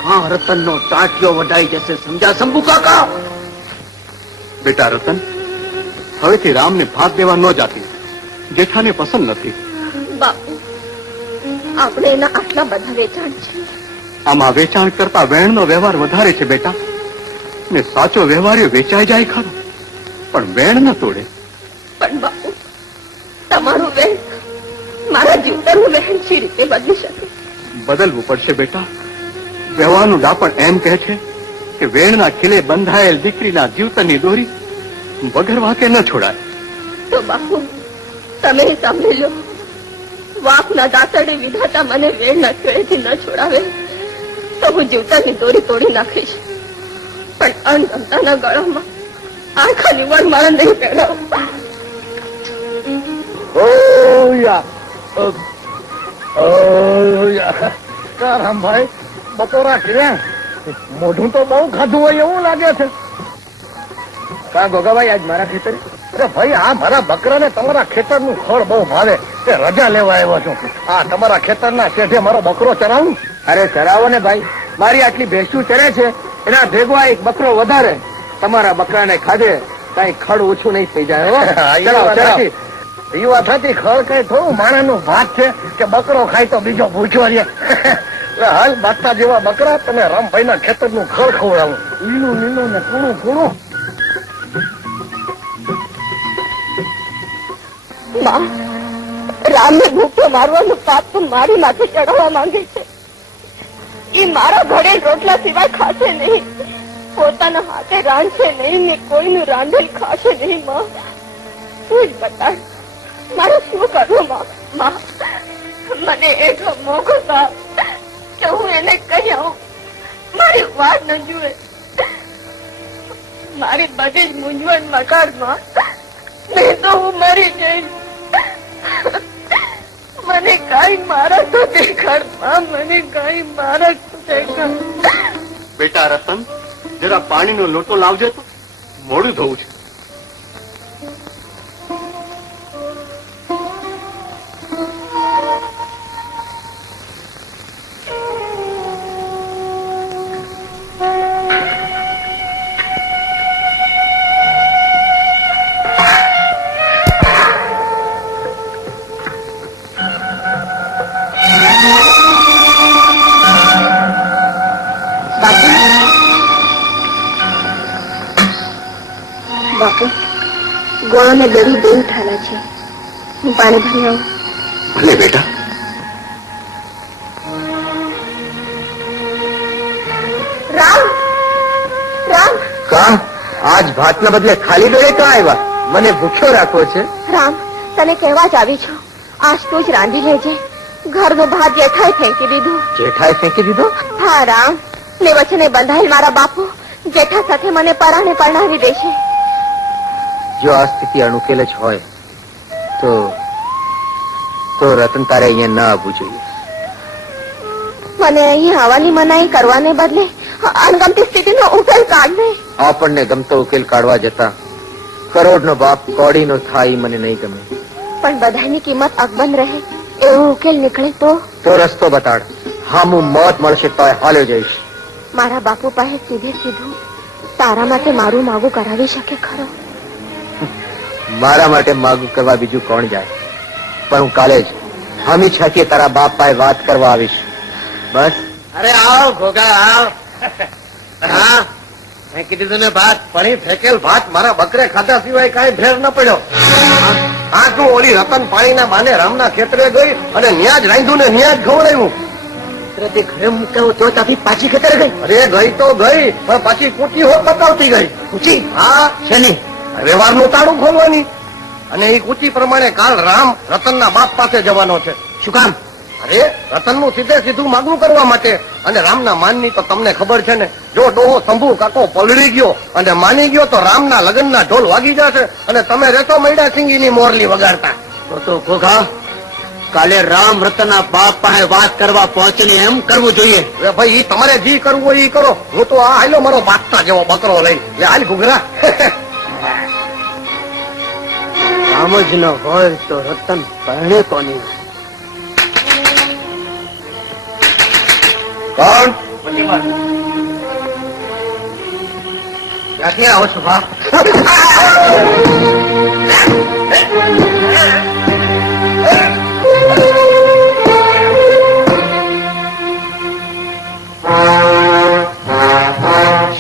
કાં રતનનો ટાંટિયો વઢાઈ જશે. સમજ્યા શંભુ કાકા? બેટા રતન, હવેથી રામને ભાગ દેવા ન જાતી. જેઠાને પસંદ નથી. બાપુ, આપણે એના આટલા બધા વેચાણ છે. આમાં વેચાણ કરતા વેણનો વ્યવહાર વધારે છે બેટા. ને સાચો વ્યવહાર વેચાઈ જાય ખરો, પણ વેણ ન તોડે. પણ બાપુ, તમારું વેણ મારા જીવતરનું વેણ શી રીતે બદલી શકે? બદલવું પડશે બેટા. વ્યવહારનું ડાપણ એમ કહે છે કે વેણના ખીલે બંધાયેલ દીકરીના જીવતરની દોરી વગર વાકે ન છોડાય. તો બાપુ, તમે સાંભળી લો. વાપના દાતરડે વિધાતા મને વેણના ખીલેથી ન છોડાવે તો હું જીવતરની દોરી તોડી નાખીશ, પણ અણગમતાના ગળામાં આંખાની વર મારા નહીં પહેરાવું. રામભાઈ, બપોરા કર્યા મોઢું તો બહુ ખાધું હોય એવું લાગે છે. કા ગોગાભાઈ, આજ મારા ખેતર? અરે ભાઈ, આ મારા બકરાને તમારા ખેતરનું ખળ બહુ ભાવે. તે રજા લેવા આવ્યો છું. આ તમારા ખેતરના શેઠે મારો બકરો ચરાવું? અરે ચરાવો ને ભાઈ, મારી આટલી ભેંસું ચરે છે એના ભેગો એક બકરો વધારે. તમારા બકરાને ખાધે કઈ ખડ ઓછું નહીં થઈ જાય. એ વાત હતી. ખળ કઈ થોડું માણાનું ભાત છે કે બકરો ખાય તો બીજો ભૂખ્યો રહે. હાલ બાદશાહ જેવા બકરા તમે રામભાઈના ખેતરનું ખળ ખવડાવું. લીલું લીલું ને કૂણું કૂણું. માં, રામને ભૂખ્યો મારવાનું પાપ તો મારી માથે ચડાવવા માંગે છે. એ મારા ઘરે રોટલા સિવાય ખાશે નહીં, પોતાના હાથે રાંધશે નહીં ને કોઈનું રાંધેલ ખાશે નહીં. માં, તું જ બતાડ મારે શું કરવું? માં, મને એટલો મોકો થા કે હું એને કહી આવું. મારી વાત ન જુએ. મારી બધી જ મૂંઝવણ મકાડમાં નહીં તો હું મરી જઈશ. મને કઈ મારા તો દેખાડ માં, મને કઈ મારા તો દેખાડ. બેટા રતન, જરા પાણીનો લોટો લાવજે તો મોડું થવું છે. બાપુ, ગોળો ને દરી બે ઉઠાલા છે. હું પાણી ભરી આવું. ભલે બેટા. રામ, રામ, કા આજ ભાતના બદલે ખાલી ડોળે ક્યાં આવ્યા? મને ભૂખ્યો રાખવો છે? રામ, તને કહેવા જ આવી છું. આજ તું જ રાંધી લેજે. ઘરનો ભાત જેઠાએ ફેંકી દીધું. જેઠાએ ફેંકી દીધો? હા રામ, ને વચને બંધાયેલ મારા બાપુ જેઠા સાથે મને પરાણે પરણાવી દેશે. જો આ સ્થિતિ અનુકેલ જ હોય તો રતન તારે અહીંયા ન આવવું જોઈએ. મને અહીં આવવાની મનાઈ કરવાને બદલે અણગમતી સ્થિતિનો ઉકેલ કાઢ દે. આપણને ગમતો ઉકેલ કાઢવા જતા કરોડનો બાપ કોડીનો થાય મને નહીં ગમે. પણ બધાની કિંમત અકબંધ રહે એવો ઉકેલ નીકળે તો રસ્તો બતાડ. હા, હું મોત મળશે તો હાલ્યો જઈશ. મારા બાપુ પાસે સીધે સીધું તારા માટે મારું માગું કરાવી શકે ખરો? મારા માટે માગું કરવા બીજું કોણ જાય? પણ હું કાલે જ हम छके तारा बाप पाए बात करवा आवीश बस। અરે આવ ઘોઘા આવ. હા મેં કીધું ને ભાત પડી ફેંકેલ ભાત મારા બકરે ખાધા સિવાય કાંઈ ફેર ન પડ્યો. હા તું ઓલી રતન પાણીના બાને રામના ખેતરે ગઈ અને ન્યા જ રાંધ્યું ને ન્યા જ ખવડાવ્યું. ઘરે મૂકાવો તો તારી પાછી ખેતર ગઈ? અરે ગઈ તો ગઈ પણ પાછી કુટી હોત બતાવતી ગઈ. પૂછી હા શની વ્યવહારનું તાળું ખોલવાની. અને એ કુટી પ્રમાણે કાલ રામ રતનના બાપ પાસે જવાનો છે. શું કામ? અરે રતનનું સીધે સીધું માગવું કરવા માટે. અને રામના માનની તો તમને ખબર છે ને, જો ડોહો શંભુ કાકો પલળી ગયો અને માની ગયો તો રામના લગ્નના ઢોલ વાગી જશે અને તમે રહેશો મૈડા સિંગીની મોરલી વગાડતા. તો ઘોઘા કાલે રામ રતનના બાપ પાસે વાત કરવા પહોંચીને એમ કરવું જોઈએ. હવે ભાઈ ઈ તમારે જી કરવું હોય ઈ કરો. હું તો આ હાલ્યો મારો બાદશાહ જેવો બકરો લઈ લે હાલ ઘૂઘરા. રામ જ ન હોય તો રતન પહેણે કોની? કોણ? ક્યાંથી આવો છો બા?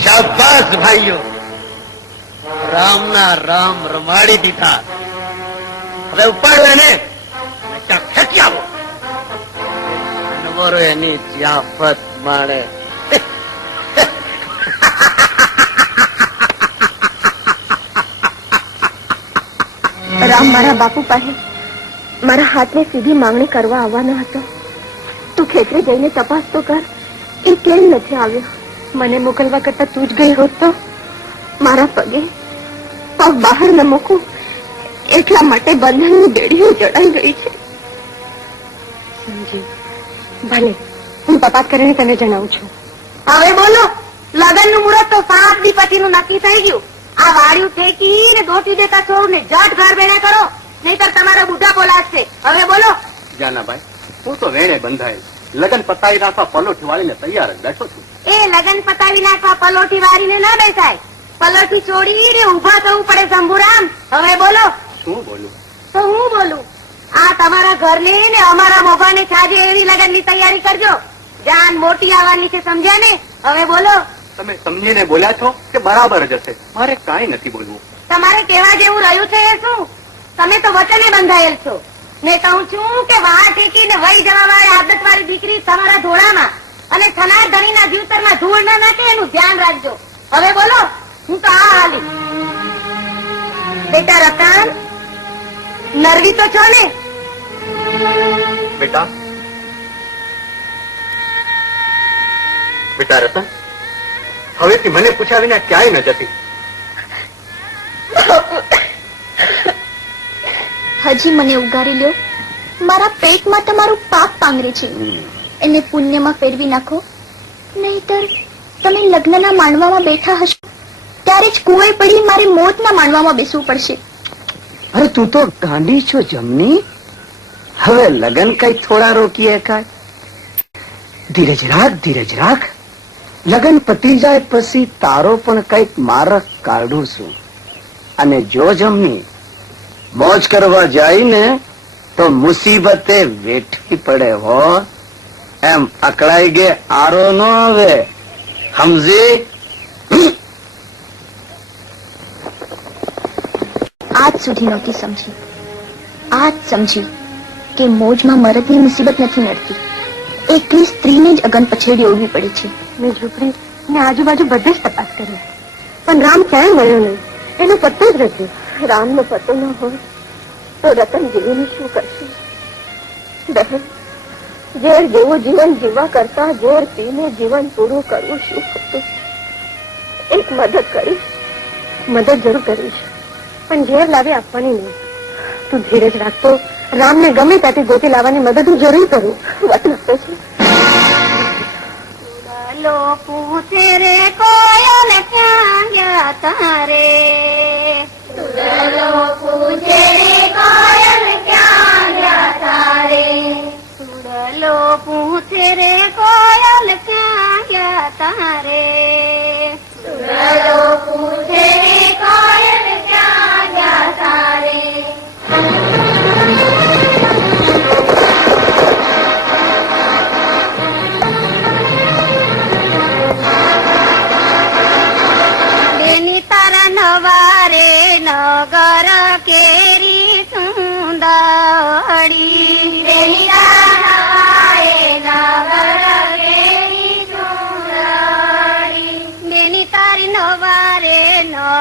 શાબાશ ભાઈઓ, રામના રામ રમાડી દીધા. હવે ઉપાડ ને ત્યાં ફેંકી આવો. નવરો એની જિયાફત માણે. રામ મારા બાપુ પાસે મારા હાથને સીધી માંગણી કરવા આવવાનો હતો. તું ખેતરે જઈને તપાસ તો કર, એ કેમ નથી આવ્યો? મને મોકલવા કરતા તું જ ગઈ હોત તો મારા પગે પગ બહાર ન મૂકું એટલા માટે બંધનની બેડીઓ જડાઈ ગઈ છે. સમજી ભલે, હું તપાસ કરીને તને જણાવું છું. હવે બોલો, લગ્નનું મુહૂર્ત તો 7 દી પછીનું નક્કી થઈ ગયું. આ વાડિયું ફેંકીને ગોતી દેતા છો ને જટ ઘર વેણે કરો, નહીતર તમારા બુઢા બોલાશે. હવે બોલો. જાનાભાઈ, હું તો વેણે બંધાયેલ, લગ્ન પતાવી નાખવા પલોઠી વાળીને તૈયાર જ બેઠો છું. એ લગ્ન પતાવી નાખવા પલોઠી વાળીને ના બેસાય, પલોઠી છોડીને ઉભા થવું પડે. શંભુરામ, હવે બોલો. શું બોલું? તો હું બોલું. આ તમારા ઘરને ને અમારા મોભાને ખાજે એવી લગ્નની તૈયારી કરજો. જાન મોટી આવવાની છે, સમજ્યા ને? હવે બોલો. તમે સમજીને બોલ્યા છો કે બરાબર જ હશે? મારે કાંઈ નથી બોલવું. તમારે કેવા જેવું રહ્યું છે એ શું? તમે તો વચને બંધાયેલ છો. મેં કહું છું કે વાહ ટેકીને વહી જવા વાળી આદત વાળી દીકરી તમારા ધોળામાં અને થનાર ધણીના જીવતરમાં ધૂળ ન નાખે એનું ધ્યાન રાખજો. હવે બોલો. હું તો આ હાલી. બેટા રતન, નરવી તો છો ને? બેટા રતન, હવેથી મને પૂછ્યા વિના ક્યાંય ન જતી. હજી મને ઉગારી લ્યો. મારા પેટમાં તમારું પાપ પાંગરે છે, એને પુણ્યમાં ફેરવી નાખો. નહીતર તમે લગ્નના માંડવામાં બેઠા હશો ત્યારે જ કુંવે પડી મારે મોતના માંડવામાં બેસવું પડશે. અરે તું તો ગાંડી છો જમની. હવે લગન કઈ થોડા રોકીએ કાય? ધીરજ રાખ, ધીરજ રાખ. લગન પતી જાય પછી તારો પણ કઈક મારક કાઢું છું. અને જો જમની મોજ કરવા જાય ને તો મુસીબતે વેઠવી પડે હો. એમ અકળાઈ ગે આરો ન આવે, સમજી? આજ સુધી નહોતી સમજી, આજ સમજી કે મોજમાં મરદની મુસીબત નથી નડતી. એકલી સ્ત્રીને જ અગન પછેડી ઓળવી પડી છે. મેં ઝૂંપડી ને આજુબાજુ બધે જ તપાસ કરી, પણ રામ ક્યાંય મળ્યો નહીં. એનો પત્તો જ નથી. રામનો પત્તો ન હોય તો રતન જીવીને શું કરશે? બહેન, ઝેર જેવું જીવન જીવવા કરતા ઝેર પીને જીવન પૂરું કરવું શું ખોટું? એક મદદ કરીશ, મદદ જરૂર કરીશ, પણ ઝેર લાવી આપવાની નહીં. તું ધીરજ રાખતો, રામને ગમે ત્યાંથી ગોતી લાવવાની મદદ હું જરૂર કરું. વાત લખતો છે. લો પૂછે રે કોયલ ક્યાં ગયા તારે? સુરલો પૂછે રે કોયલ ક્યાં ગયા તારે? સુરલો પૂછે રે કોયલ ક્યાં ગયા તારે? સુરલો પૂછે રે કોયલ ક્યાં ગયા તારે?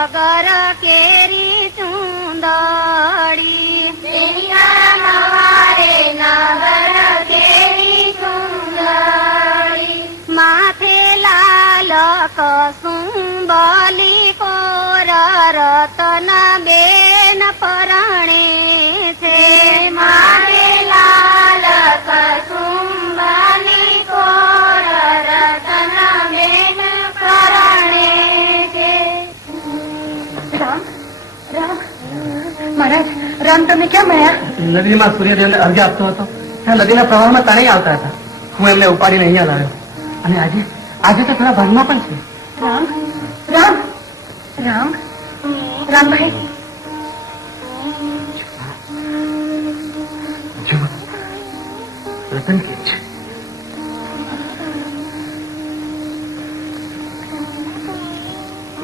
નગર કેરી ચુંદડી નવારે નગર કેરી ચુંદડી માથે લાલ કસુંબલી કોર રતન બેન પરણે છે માથે લાલ કસુંબલી કોર રતન બેન પરણે છે. મહારાજ, રામ તમે ક્યાં મળ્યા? નદીમાં સૂર્યદેવને અર્ઘ્ય આપતો હતો ત્યાં નદીના પ્રવાહમાં તણાઈ આવતા હતા. હું એમને ઉપાડીને અહીંયા લાવ્યો અને આજે તો થોડા ભાગમાં પણ છે. રામ રામ રામ રામભાઈ, જો રતન કે છે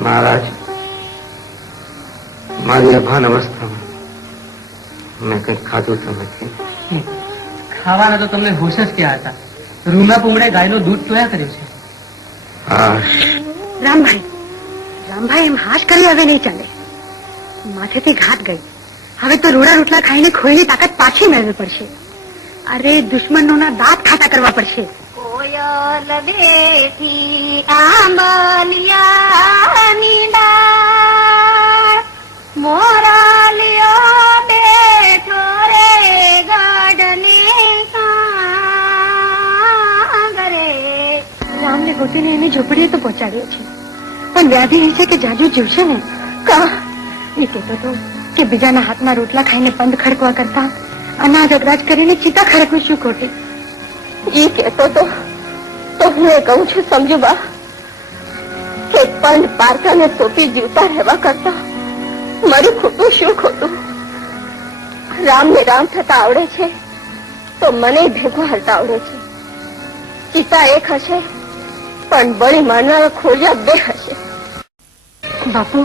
મહારાજ, મારી અભાન અવસ્થામાં મેં કંઈક ખાધું તો નથી. ખાવાના તો તમને હોશ જ ક્યાં હતા? રૂના પૂમડે ગાયનું દૂધ તોયા કર્યું છે. રામભાઈ, રામભાઈ, એમ હાશ કરી હવે નહીં ચાલે. માથેથી ઘાત ગઈ. હવે તો રોડા રોટલા ખાઈને ખોઈની તાકાત પાછી મેળવવી પડશે. અરે દુશ્મનોના દાંત ખાતા કરવા પડશે. કોયલ બેઠી આંબલિયાની ડાળ મોરાલિયો બેઠો રે ગાઢની સાગરે. રામને ગોતીને એની ઝૂંપડીએ તો પહોંચાડ્યો છે, પણ વ્યાધિ એ છે કે જાજુ જીવશે ને. એ કહેતો હતો કે બીજાના હાથમાં રોટલા ખાઈને પંદ ખડકવા કરતા અનાજ અગરાજ કરીને ચિતા ખડકવું શું ખોટી. એ કહેતો તો હું એ કહું છું સમજુ બા કે પંડ પારકાને સોંપી જીવતા રહેવા કરતા મારું ખોટું શું ખોટું. રામને રામ થતા આવડે છે તો મને ભેગું હાલતા આવડે છે. ચિતા એક હશે પણ બળી મારનારા ખોડિયા બે હશે. બાપુ,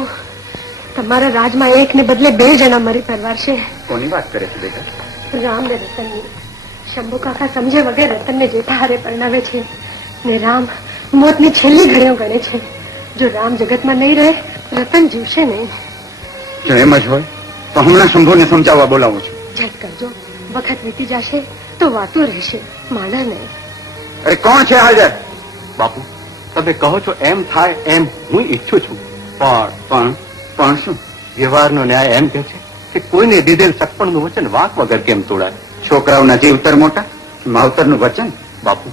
તમારા રાજમાં એક ને બદલે બે જણા મરી પરવારશે. કોની વાત કરે છે બેટા? રામ ને રતનની. શંભુ કાકા સમજે વગર રતનને જેઠા હારે પરણાવે છે ને રામ મોતની છેલ્લી ઘડીઓ ગણે છે. જો રામ જગતમાં નહીં રહે રતન જીવશે નહીં. જો એમ જ હોય તો હમણાં શંભુને સમજાવવા બોલાવું છું. ઝટ કરજો, વખત વીતી જશે તો વાતો રહેશે, માના નહીં. અરે કોણ છે હાજર? બાપુ, તમે કહો છો એમ થાય એમ હું ઈચ્છું છું, પણ શું? વ્યવહારનો ન્યાય એમ કે છે કે કોઈને દીધેલ સગપણનું વચન વાંક વગર કેમ તોડાય? છોકરાઓના જીવતર મોટા, માવતરનું વચન. બાપુ,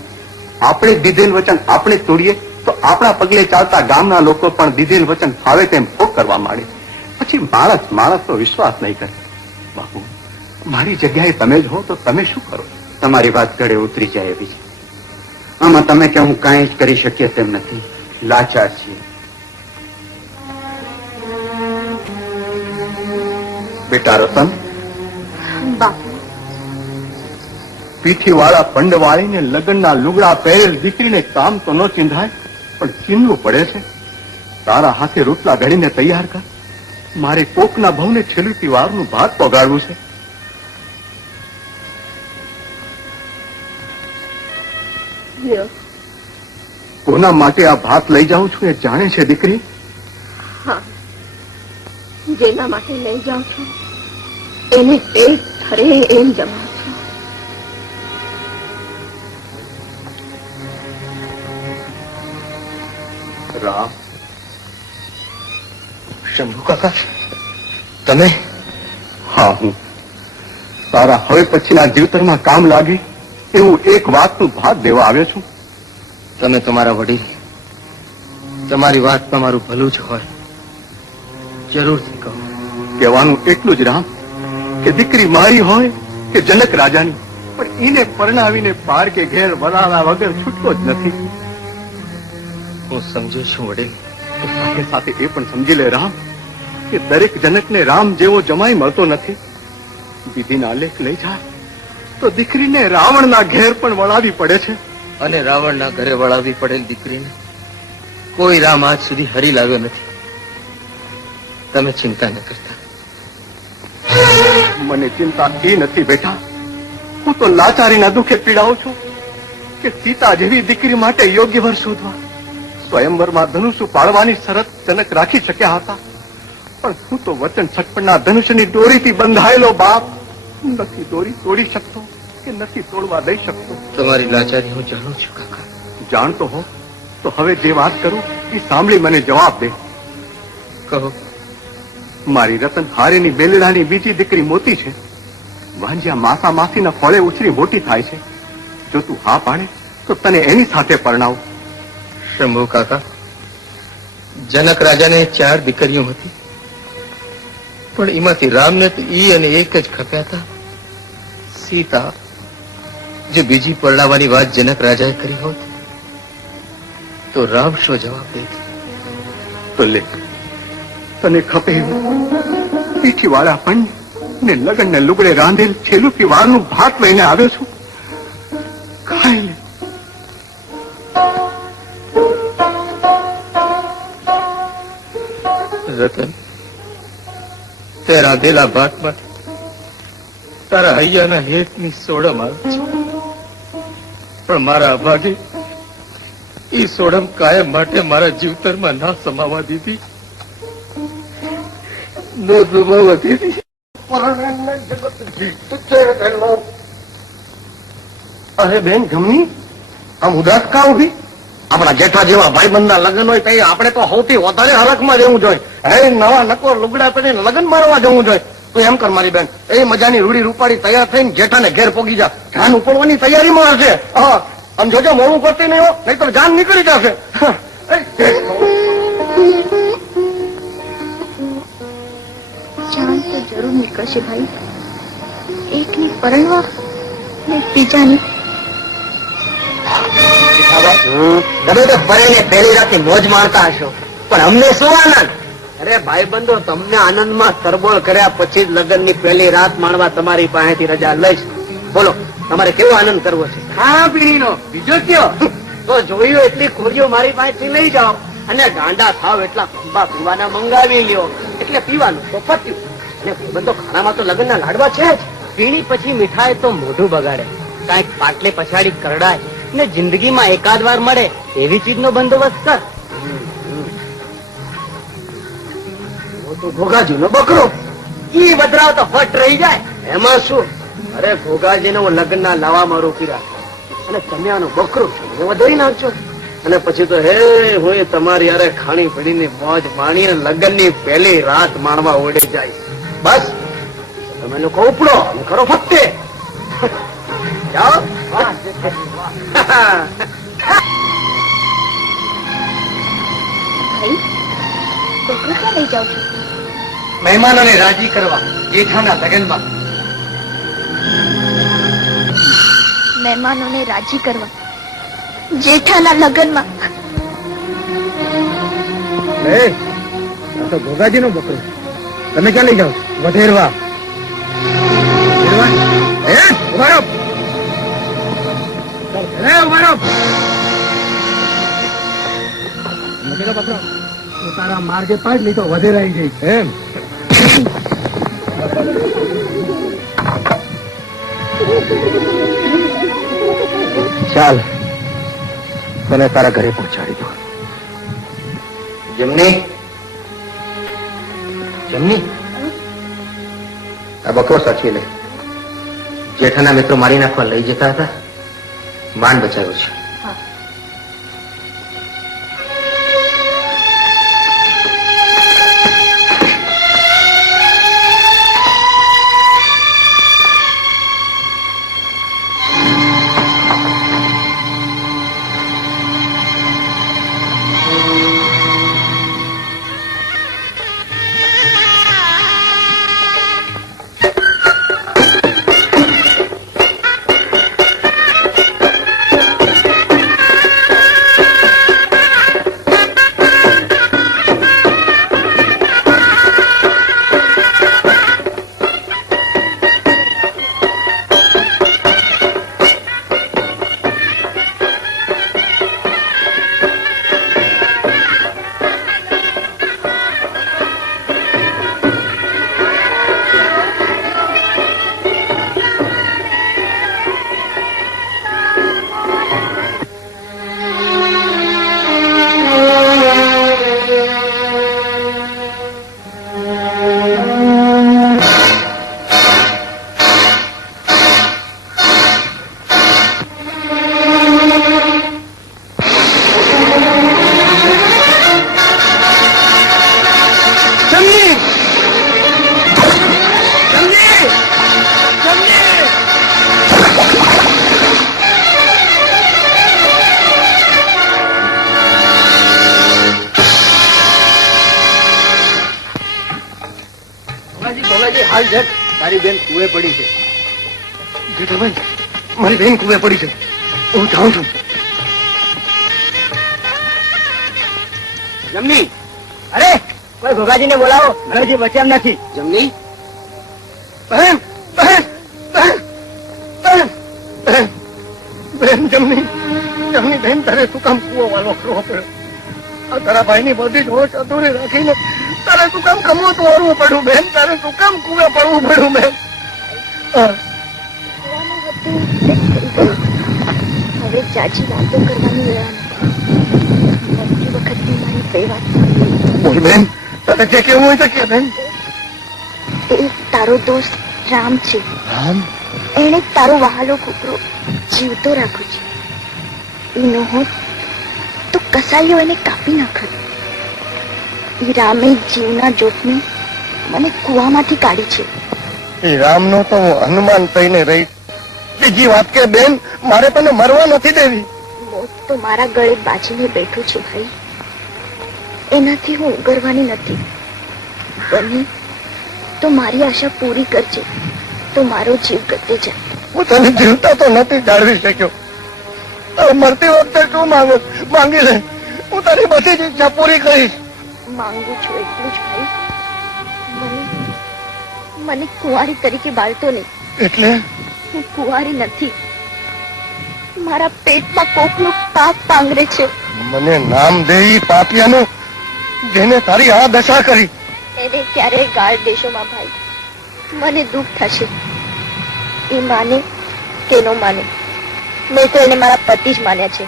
આપણે દીધેલ વચન આપણે તોડીએ તો આપણા પગલે ચાલતા ગામના લોકો પણ દીધેલ વચન ફાવે તેમ ભોગ કરવા માંડે. પછી માણસનો વિશ્વાસ નહીં કરે. બાપુ, મારી જગ્યાએ તમે જ હો તો તમે શું કરો? તમારી વાત ગળે ઉતરી જાય એવી છે. આમાં તમે કે હું કાંઈ જ કરી શકીએ તેમ નથી. લાચાર છીએ. બેટા રતન, બાપુ, પીઠીવાળા પંડવાળીને લગ્નના લુગડા પહેરેલ દીકરીને કામ તો ન ચિંધાય, પણ ચીનવું પડે છે. તારા હાથે રોટલા ઘડીને તૈયાર કર. મારે કોકના ભવને છેલ્લું વારનું ભાત પગાડવું છે. કોના માટે આ ભાત લઈ જાઉં છું એ જાણે છે દીકરી? જેના માટે લઈ જાઉં છું એને પેટ ફરે એમ જમાવું છું. રામ, શંભુ કાકા, તમે? હા, હું તારા હવે પછીના જીવતરમાં કામ લાગે એવું એક વાતનું ભાગ દેવા આવ્યો છું. તમે તમારા વડીલ, તમારી વાતમાં મારું ભલું જ હોય, જરૂરથી કહો. કહેવાનું એટલું જ રામ કે દીકરી મારી હોય કે જનક રાજાની, પણ એને પરણાવીને પાર કે ઘેર વલાવા વગર છૂટકો જ નથી. હું સમજુ છું વડીલ. સાથે સાથે એ પણ સમજી લે રામ કે દરેક જનકને રામ જેવો જમાઈ મળતો નથી. વિધિના લેખ લઈ જાય તો દીકરીને રાવણના ઘેર પણ વળાવી પડે છે. અને રાવણના ઘરે વળાવી પડેલ દીકરીને કોઈ રામ આજ સુધી હરી લાવ્યો નથી. તમે ચિંતા ન કરતા. મને ચિંતા એ નથી બેટા, હું તો લાચારીના દુઃખે પીડાઉં છું કે સીતા જેવી દીકરી માટે યોગ્ય વર શોધવા સ્વયંવરમાં ધનુષ પાડવાની શરત જનક રાખી શક્યા હતા, પણ હું તો વચન છટપણના ધનુષ્યની દોરીથી બંધાયેલો બાપ નથી દોરી તોડી શકતો કે નથી તોડવા દઈ શકતો. તમારી લાચારી હું જાણું છું કાકા. જાણતો હો તો હવે જે વાત કરું એ સાંભળી મને જવાબ દે. કહો. મારી રતન હારેની બેલડાની બીજી દીકરી મોતી છે. વાંજ્યા માસા માસીના ફળે ઉછરી મોટી થાય છે. જો તું હા પાડે તો તને એની સાથે પરણાવું. શંભુ કાકા, જનક રાજાને 4 દીકરીઓ હતી, પણ એમાંથી રામને તો ઈ અને એક જ ખપ્યા હતા, સીતા. જો બીજી પરણાવવાની વાત જનક રાજાએ કરી હોત તો રામ શો જવાબ દેત? તો લે, તને ખપે એવું પીઠી વાળા પણ ને લગન ને લુગડે રાંધેલ છેલ્લું પીવાનું ભાત લઈને આવ્યો છું. ખાઈ લે. રતન, તે રાંધેલા ભાતમાં તારા હૈયાના હેતની સોડમ આવે છે, પણ મારા અભાગે ઈ સોડમ કાયમ માટે મારા જીવતરમાં ના સમાવા દીધી, ન સમાવા દીધી. અરે બેન ગમી આમ ઉદાસ કા ઉભી? આપણા જેઠા જેવા ભાઈબંધના લગ્ન હોય તો આપણે તો સૌથી વધારે હરખમાં જવું જોઈએ. હે નવા નકોર લુગડા પહેરીને લગ્ન મારવા જવું જોઈએ. તું એમ કર મારી બેન, એ મજાની રૂડી રૂપાડી તૈયાર થઈને જેઠાને ઘેર પોગી જા. જાન ઉપડવાની તૈયારીમાં હશે. હા, આમ જોજો મોડું કરતી નહીં હો, નહીં તો જાન નીકળી જશે. જાન તો જરૂર નીકળશે ભાઈ. એકની પરણવા ને બીજાની. તમે તો પરેને પહેલી રાતે મોજ મારતા હશો, પણ અમને શું આનંદ? અરે ભાઈબંધો, તમને આનંદમાં તરબોળ કર્યા પછી જ લગ્નની પહેલી રાત માણવા તમારી પાસેથી રજા લઈશ. બોલો, તમારે કેવો આનંદ કરવો છે? ખાણા પીણીનો. બીજો કયો? તો જોયું એટલી ખોરીઓ મારી પાસેથી લઈ જાઓ, અને ગાંડા થાવ એટલા ખંભા પીવાના મંગાવી લ્યો, એટલે પીવાનું તો પત્યું. અને ભાઈબંધો, ખાણામાં તો લગ્નના લાડવા છે જ. પીણી પછી મીઠાઈ તો મોઢું બગાડે, કાંઈક પાટલે પછાડી કરડાય ને જિંદગીમાં એકાદ વાર મળે એવી ચીજનો બંદોબસ્ત કર. ઘોઘાજીનો બકરો ઈ બદરાવ તો ફટ રહી જાય, એમાં શું? અરે ઘોઘાજીને હું લગ્નના લાવામાં રોકી રાખ, અને તમે આનો બકરો છો એ વધારી નાખજો, અને પછી તો હે હોય તમારી અરે ખાણી પડીને મોજ માણી અને લગ્નની પહેલી રાત માણવા ઓડે જાય. બસ તમે લોકો ઉપડો અને કરો ફક્તે. જાઓ. ભાઈ, બકરો ક્યાં લઈ જાઉં છું? મહેમાનોને રાજી કરવા જેઠાના લગ્નમાં. મહેમાનોને રાજી કરવા જેઠાના લગ્નમાં? તો ભોગાજી નો બકરો, તમે ક્યાં લઈ જાઓ? વધેરવા. તારા માર્ગે પાડ નહીં તો વધેરાઈ ગઈ એમ. ચાલ, તને તારા ઘરે પહોંચાડી દો. જમની, જમની, આ બકરો સાચી લે. જેઠાના મિત્રો મારી નાખવા લઈ જતા હતા, માંડ બચાવ્યો છે. ગોગાજી હાલ જટ તારી બેન કુએ પડી છે. જેઠાભાઈ મારી બેન કુએ પડી છે, હું જાઉં છું. જમની અરે કોઈ ગોગાજીને બોલાવો, ઘરથી બચ્યા નથી. જમની બહેન બહેન બહેન બહેન બહેન બહેન જમની જમની બહેન તારે શું કામ કુવો વાલો કરવો પડ્યો? આ તારા ભાઈની બધી જ હોશ અધૂરી રાખીને તારે શું કામ કમવું તો ઓરવું પડ્યું બેન? તારે શું કામ કુવે પડવું પડ્યું બેન? હવે ચાચી વાતો કરવાની વેળા નથી. વખતની મારી બે વાત સાંભળી. બોલ બેન, તારે જે કેવું હોય તો કે બેન. એ તારો દોસ્ત રામ છે. રામ? એને તારો વહાલો કૂતરો જીવતો રાખું છે. એ ન હોત તો કસાઈઓ એને કાપી નાખત. એ રામે જીવના જોખમે મને કુવામાંથી કાઢી છે. એ રામનો તો હું હનુમાન થઈને રહી. બીજી વાત કે બેન, મારે તને મરવા નથી દેવી. મોત તો મારા ગળે બાજીને બેઠું છે ભાઈ. એનાથી હું ઉગરવાની નથી. બને તો મારી આશા પૂરી કરજે, તો મારો જીવ ગતે જાય. હું તને જીવતા તો નથી જાળવી શક્યો. મરતી વખતે શું માંગી લે, હું તારી બધી જ ઈચ્છા પૂરી કરીશ. માંગુ છું એટલું જ ભાઈ, મને કુંવારી તરીકે બાળતો નહીં. એટલે હું કુંવારી નથી. મારા પેટમાં કોકનું પાપ પાંગરે છે. મને નામ દે ઈ પાપિયાનું, જેને તારી આ દશા કરી. એને ક્યારેય ગાળ દેશોમાં ભાઈ. મને દુઃખ થશે. એ માને કે ન માને, મેં તો એને મારા પતિ જ માન્યા છે.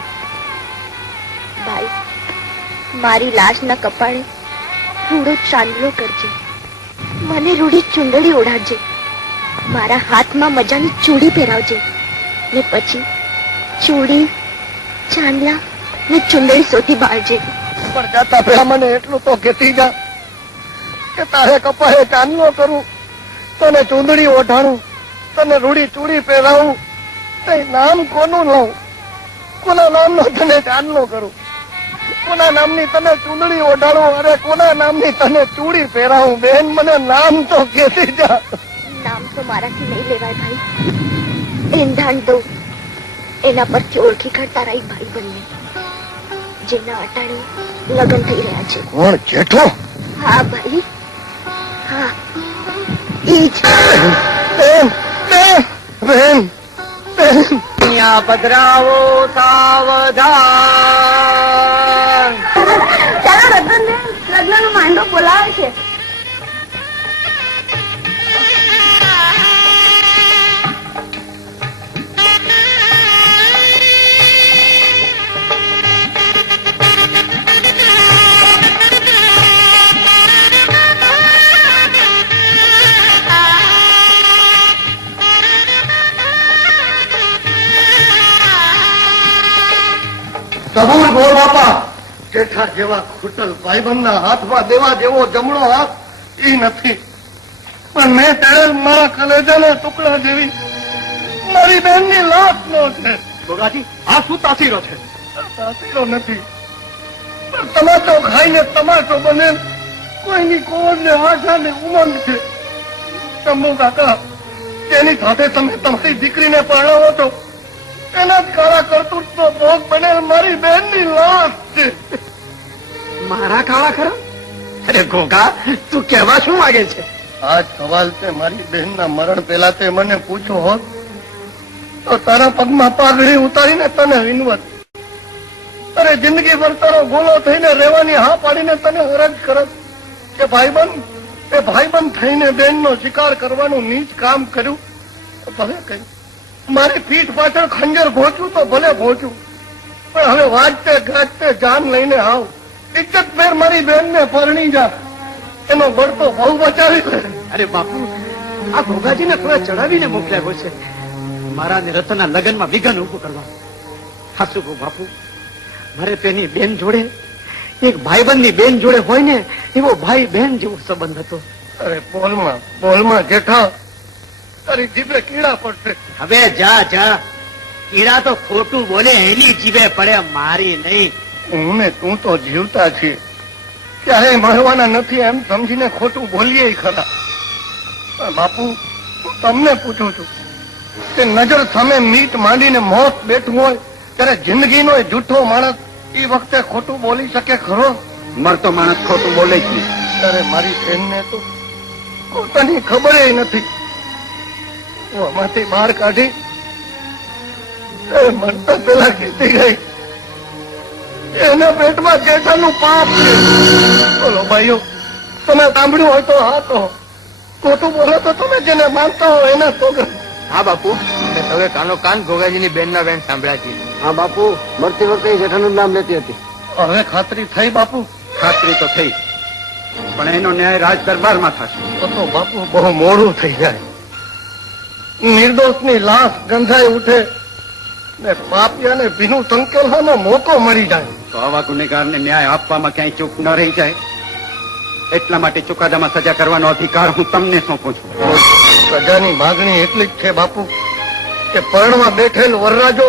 ભાઈ, મારી લાશના કપાળે રૂડો ચાંદલો કરજે. મને રૂડી ચુંદડી ઓઢાડજે. મારા હાથમાં મજાની ચૂડી પહેરાવજે. ને પછી ચૂડી, ચાંદલા ને ચુંદડી શોધી બાળજે. પણ જાતા પહેલા મને એટલું તો કહેતી જા કે તારે કપાળે ચાંદલો કરું, તને ચૂંદડી ઓઢાડું, તને રૂડી ચૂડી પહેરાવું, તઈ નામ કોનું લઉં? કોના નામનો તને ચાંદલો કરું? કોના નામની તને ચૂંદડી ઓઢાડું? અરે કોના નામની તને ચૂડી પહેરાવું? બેન, મને નામ તો કહેતી જા. નામ તો મારાથી નહીં લેવાય ભાઈ. એંધાણ દઉં એના પરથી ઓળખી કાઢતા રહી ભાઈ બંને, જેના અટાણે લગ્ન થઈ રહ્યા છે. કોણ? જેઠો? હા ભાઈ, હા એ જ. બેન બેન બેન બેન અહીંયા પધરાવો સાવધાન. ચાલો રતનને લગ્નનો માંડો બોલાવે છે. કબૂલ બોલ બાપા. જેઠા જેવા ખોટલ ભાઈબંધના હાથમાં દેવા જેવો જમણો હાથ ઈ નથી, પણ મેં તેડેલ મારા કલેજાના ટુકડા જેવી મારી બેનની લાશ નો છે. ગોગાજી, આ શું તાસીરો છે? તાસીરો નથી, પણ તમાચો ખાઈને તમાચો બને કોઈની કોને આશા ને ઉમંગ છે. શંભુ કાકા, તેની સાથે તમે તમારી દીકરીને પરણાવો છો, એના જ કાળા કરતૂતનો ભોગ બનેલ મારી બહેનની લાશ છે. મારા કાળા ખરા? અરે ગોગા, તું કહેવા શું માંગે છે? આ સવાલ તે મારી બહેનના મરણ પહેલા તે મને પૂછ્યો હોત તો તારા પગમાં પાઘડી ઉતારીને તને વિનવત. અરે જિંદગી ભર તારો ગોલો થઈને રહેવાની હા પાડીને તને અરજ કરત કે ભાઈબંધ થઈને બહેનનો શિકાર કરવાનું નીચ કામ કર્યું તો ભલે કહ્યું, મારી પીઠ પાછળ ખંજર ભોંચ્યું તો ભલે ભોંચ્યું, પણ હવે વાજતે ગાજતે જાન લઈને આવ. ઇજ્જત ફેર મારી બહેનને પરણી જા, એનો બળતો બહુ બચાવી લે. અરે બાપુ, આ ગોગાજીને થોડા ચડાવીને મોકલ્યા હોય છે મારા ને રતનના લગ્નમાં વિઘન ઉભું કરવા. હાસુ ગો બાપુ, મારે તેની બેન જોડે, એક ભાઈબંધની બેન જોડે હોય ને એવો ભાઈ બહેન જેવો સંબંધ હતો. અરે બોલમાં જેઠા, તારી જીભે કીડા પડશે. હવે જા જા, કીડા તો ખોટું બોલે એની જીભે પડે, મારી નહીં. હું ને તું તો જીવતા છીએ, ક્યારેય મળવાના નથી એમ સમજીને ખોટું બોલીએ ખરા. પણ બાપુ હું તમને પૂછું છું કે નજર સામે મીટ માંડીને મોત બેઠું હોય ત્યારે જિંદગીનો એ જૂઠો માણસ એ વખતે ખોટું બોલી શકે ખરો? મરતો માણસ ખોટું બોલે જ નહીં. ત્યારે મારી બેનને તો પોતાની ખબર નથી. હું આમાંથી બહાર કાઢી મરતા પેલા કીધી ગઈ એના પેટમાં જેઠાનું પાપ છે. બોલો ભાઈઓ, તમે સાંભળ્યું હોય તો હા કહો, ખોટું બોલો તો તમે જેને માનતા હો એના છોકરા. હા બાપુ, મેં હવે કાનો કાન ગોગાજીની બેનના બેન સાંભળ્યા છે. હા બાપુ, મરતી વખતે જેઠાનું નામ લેતી હતી. હવે ખાતરી થઈ બાપુ? ખાતરી તો થઈ, પણ એનો ન્યાય રાજ દરબારમાં થશે. તો બાપુ બહુ મોડું થઈ જાય. નિર્દોષની લાશ ગંધાઈ ઉઠે ને પાપિયાને ભીનું સંકેલવાનો મોકો મળી જાય. તો આવા ગુનેગારને ન્યાય આપવામાં ક્યાંય ચૂક ન રહી જાય, એટલા માટે ચુકાદામાં સજા કરવાનો અધિકાર હું તમને સોંપું છું. પ્રજાની માગણી એટલી જ છે બાપુ કે પરણવા બેઠેલ વરરાજો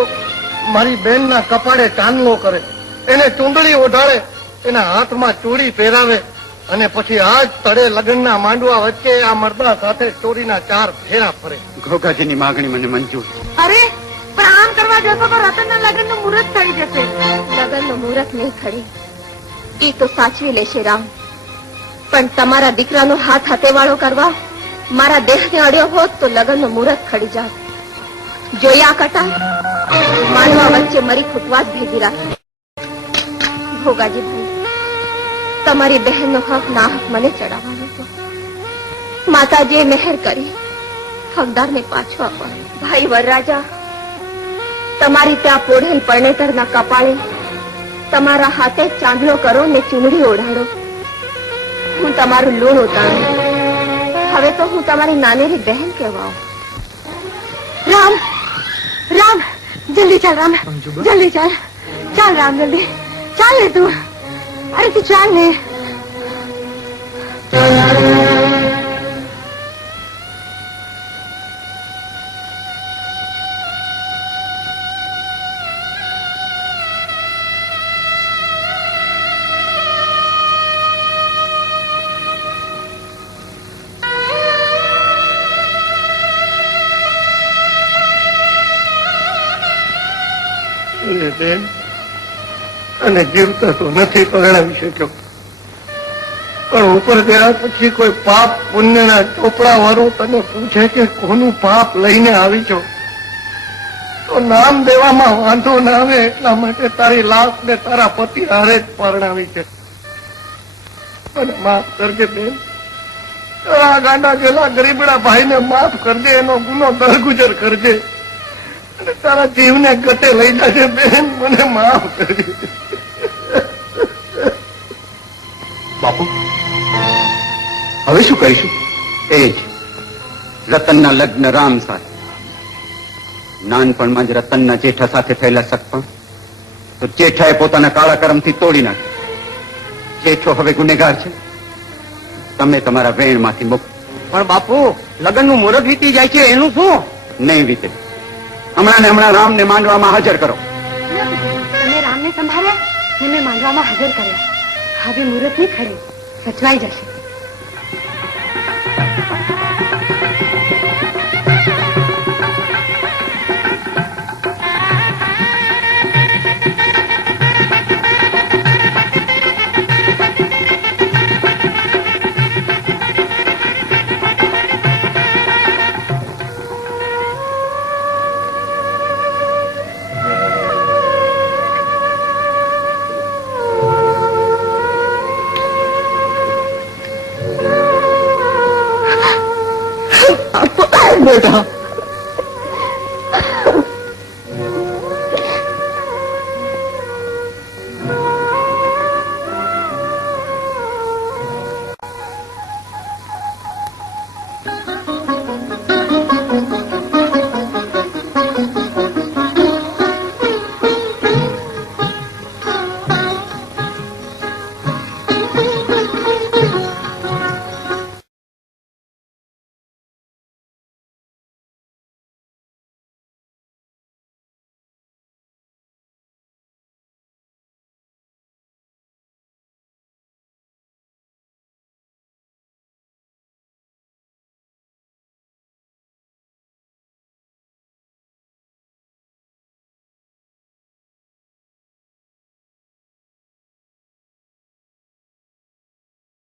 મારી બેનના કપાળે ચાંદલો કરે, એને ચૂંદડી ઓઢાડે, એના હાથમાં ચૂડી પહેરાવે અને પછી આજ તળે લગ્નના માંડવા વચ્ચે આ મરદા સાથે ચોરીના 4 ફેરા ફરે. ઘોઘાજીની માગણી મને મંજૂર છે. અરે પણ આમ કરવા જશો તો રતનના લગ્નનું મુહૂર્ત થઈ જશે. લગ્નનું મુહૂર્ત નહીં ખડે, એ તો સાચવી લેશે રામ, પણ તમારા દીકરાનો હાથ હાથેવાળો કરવા મારા દેહને અડ્યો હોત તો લગ્નનું મુહૂર્ત ખડી જાત. જોયા કટા માંડવા વચ્ચે મરી ખૂટવા જ ભેગી રાખી. ભોગાજી ભાઈ, તમારી બહેનનો હક ના હક મને ચડાવવાનો હતો. માતાજીએ મહેર કરી હકદારને પાછો આપવાનો. ભાઈ વરરાજા, તમારી ત્યાં પોઢેલ પરણેતરના કપાળે તમારા હાથે ચાંદલો કરો ને ચૂંદડી ઓઢાડો. હું તમારું લૂણ ઉતારું. હવે તો હું તમારી નાનેરી બહેન કહેવાઉં. રામ રામ, જલ્દી ચાલ રામ, જલ્દી ચાલ. ચાલ રામ, જલ્દી ચાલ ને તું. અરે તું ચાલ ને. બેન અને જીવતા તો નથી પરણાવી શક્યો, પણ ઉપર ગયા પછી કોઈ પાપ પુણ્યના ચોપડા વાળો તને પૂછે કે કોનું પાપ લઈને આવી છો તો નામ દેવામાં વાંધો ના આવે એટલા માટે તારી લાશ ને તારા પતિ હારે જ પરણાવી છે. અને માફ કરજે બેન, આ ગાંડા ગયેલા ગરીબડા ભાઈને માફ કરજે, એનો ગુનો દરગુજર કરજે અને તારા જીવને ગતે લઈ જજે બેન, મને માફ કરજે. બાપુ, હવે શું કરીશું? એ જ રતનના લગ્ન રામ સાથે. નાનપણમાં જ રતનના જેઠા સાથે થયેલા સગપણ તો જેઠાએ પોતાના કાળા કરમથી તોડી નાખ્યા. જેઠો હવે ગુનેગાર છે, તમે તમારા વેણમાંથી મુક્ત. પણ બાપુ, લગ્નનું મુહૂર્ત વીતી જાય છે એનું શું? નહીં વીતે. હમણાં ને હમણાં રામને માંડવામાં હાજર કરો. તમે રામને સંભાળ્યા ને મેં માંડવામાં હાજર કર્યા. હવે મુહૂર્ત નહીં ખડે, સચવાઈ જશે. બેટા,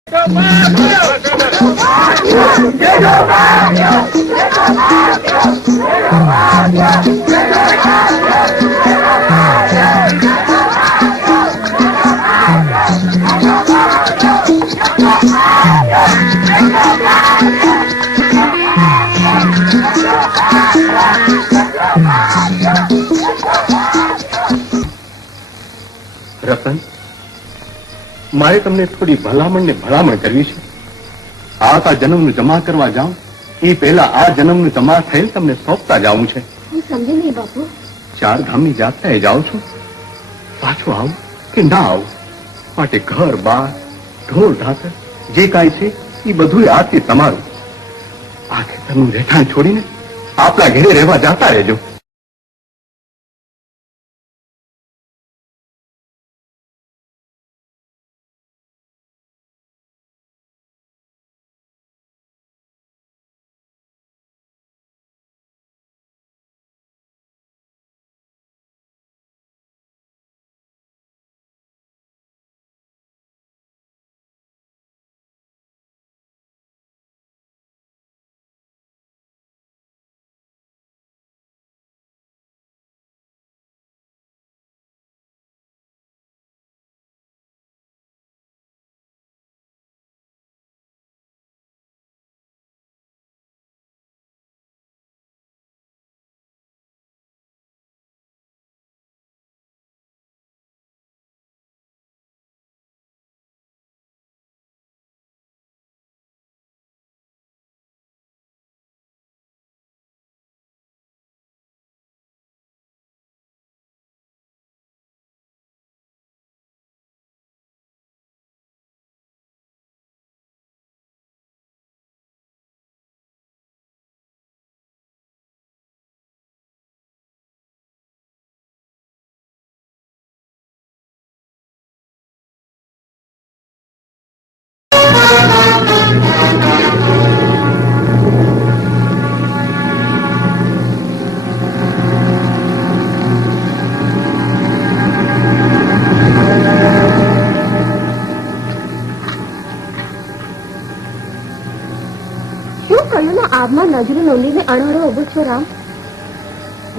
રતન, મારે તમને થોડી ભલામણ ને ભલામણ કરવી છે. આ જન્મનું જમા કરવા જાઉં એ પહેલા આ જન્મનું જમા થયેલ તમને સોંપતા જાવું છે. હું સમજી નહીં બાપુ. 4 ધામની જાત્રાએ જાઉં છું. પાછું આવું કે ના આવું માટે ઘર બાર ઢોર ઢાકર જે કાંઈ છે એ બધું આથી તમારું. આ ખેતરનું રહેઠાણ છોડીને આપણા ઘરે રહેવા જાતા રહેજો. આબમાં નજરે નોંધીને અણહરો ઉભો છો રામ.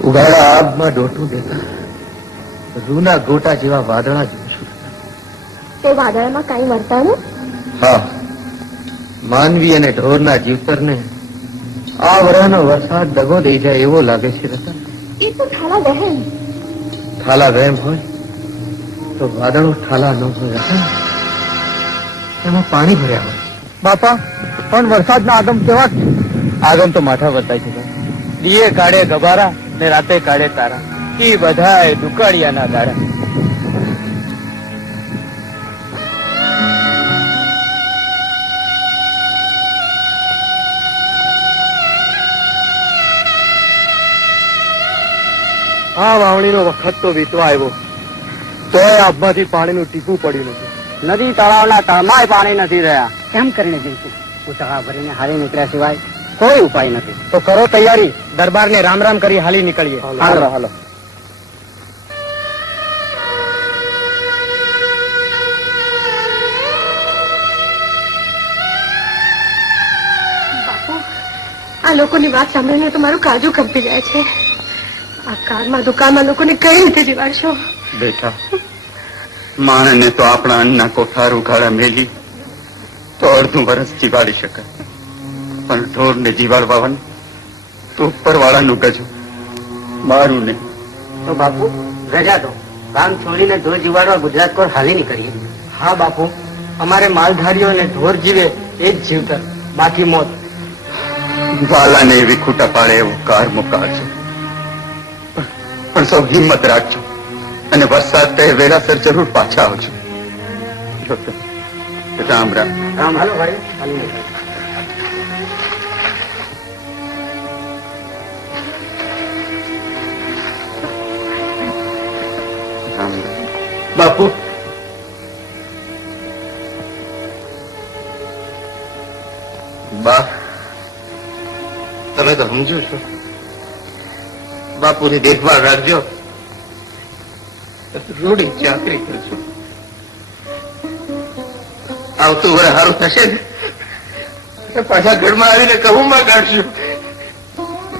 ઉઘાડા આબમાં ડોટું દેતા રૂના ગોટા જેવા વાદળા જોઉં છું. તે વાદળામાં કાંઈ વર્તાયું? હા, માનવી અને ઢોરના જીવતરને આ વરાનો વરસાદ દગો દઈ જાય એવો લાગે છે રતન. એ તો ઠાલા વહેમ. ઠાલા વહેમ હોય તો વાદળો ઠાલા ન હોય રતન. એમાં પાણી ભર્યા હોય. બાપા, પણ વરસાદના આગમ કેવા છે? આગમ તો માથા વર્તાય છે. દીએ કાઢે ગબારા ને રાતે કાઢે તારા. એ બધાય દુકાળિયાના દાડા. આ વાવણીનો વખત તો વીતવા આવ્યો, તોય આબમાંથી પાણીનું ટીપું પડ્યું નથી. નદી તળાવના તળમાં પાણી નથી રહ્યા. કેમ કરીને જઈશું? ઉતાળા ભરીને હારી નીકળ્યા સિવાય કોઈ ઉપાય નથી. તો કરો તૈયારી, દરબારને રામ રામ કરી હાલી નીકળીએ. હાલો હાલો. બાપુ, આ લોકોની વાત સાંભળીને તો મારું કાજુ કંપી જાય છે. આ કારમાં દુકાનમાં લોકોને કઈ રીતે જીવાડશો? બેટા, માણને તો આપણા અન્નના કોઠાર ઉઘાડા મેલી તો અડધું વર્ષ જીવાડી શકાય, પણ ઢોરને જીવાડવાનું તો ઉપરવાળાનું ગજુ, મારું નહીં. તો બાપુ ગજા દો, કામ છોડીને ઢોર જીવાડવા ગુજરાત કોર હાલી નીકળીએ. હા બાપુ, અમારે માલધારીઓને ઢોર જીવે એ જ જીવતર, બાકી મોત. વાલાને એવી ખૂટા પાડે એવું કાર મુકાવજો, પણ સૌ હિંમત રાખજો અને વરસાદ પહે વેલાસર જરૂર પાછા આવજો. રામ રામ. રામ. હાલો ભાઈ, હાલી નીકળીએ. બાપુ, બા, તમે તો સમજો છો. બાપુની દેખભાળ રાખજો, રૂડી ચાકરી કરજો. આવતું વડે સારું થશે ને પાછા ઘરમાં આવીને કહુંમાં કાઢશું,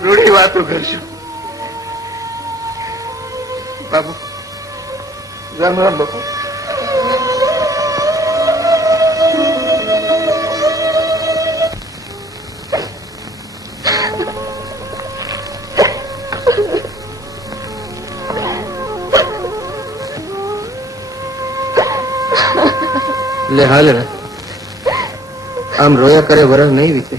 રૂડી વાતો કરશું. બાપુ રામ રામ. બાપુ લે હાલ ને, આમ રોયા કરે વરસ નહીં વીતે.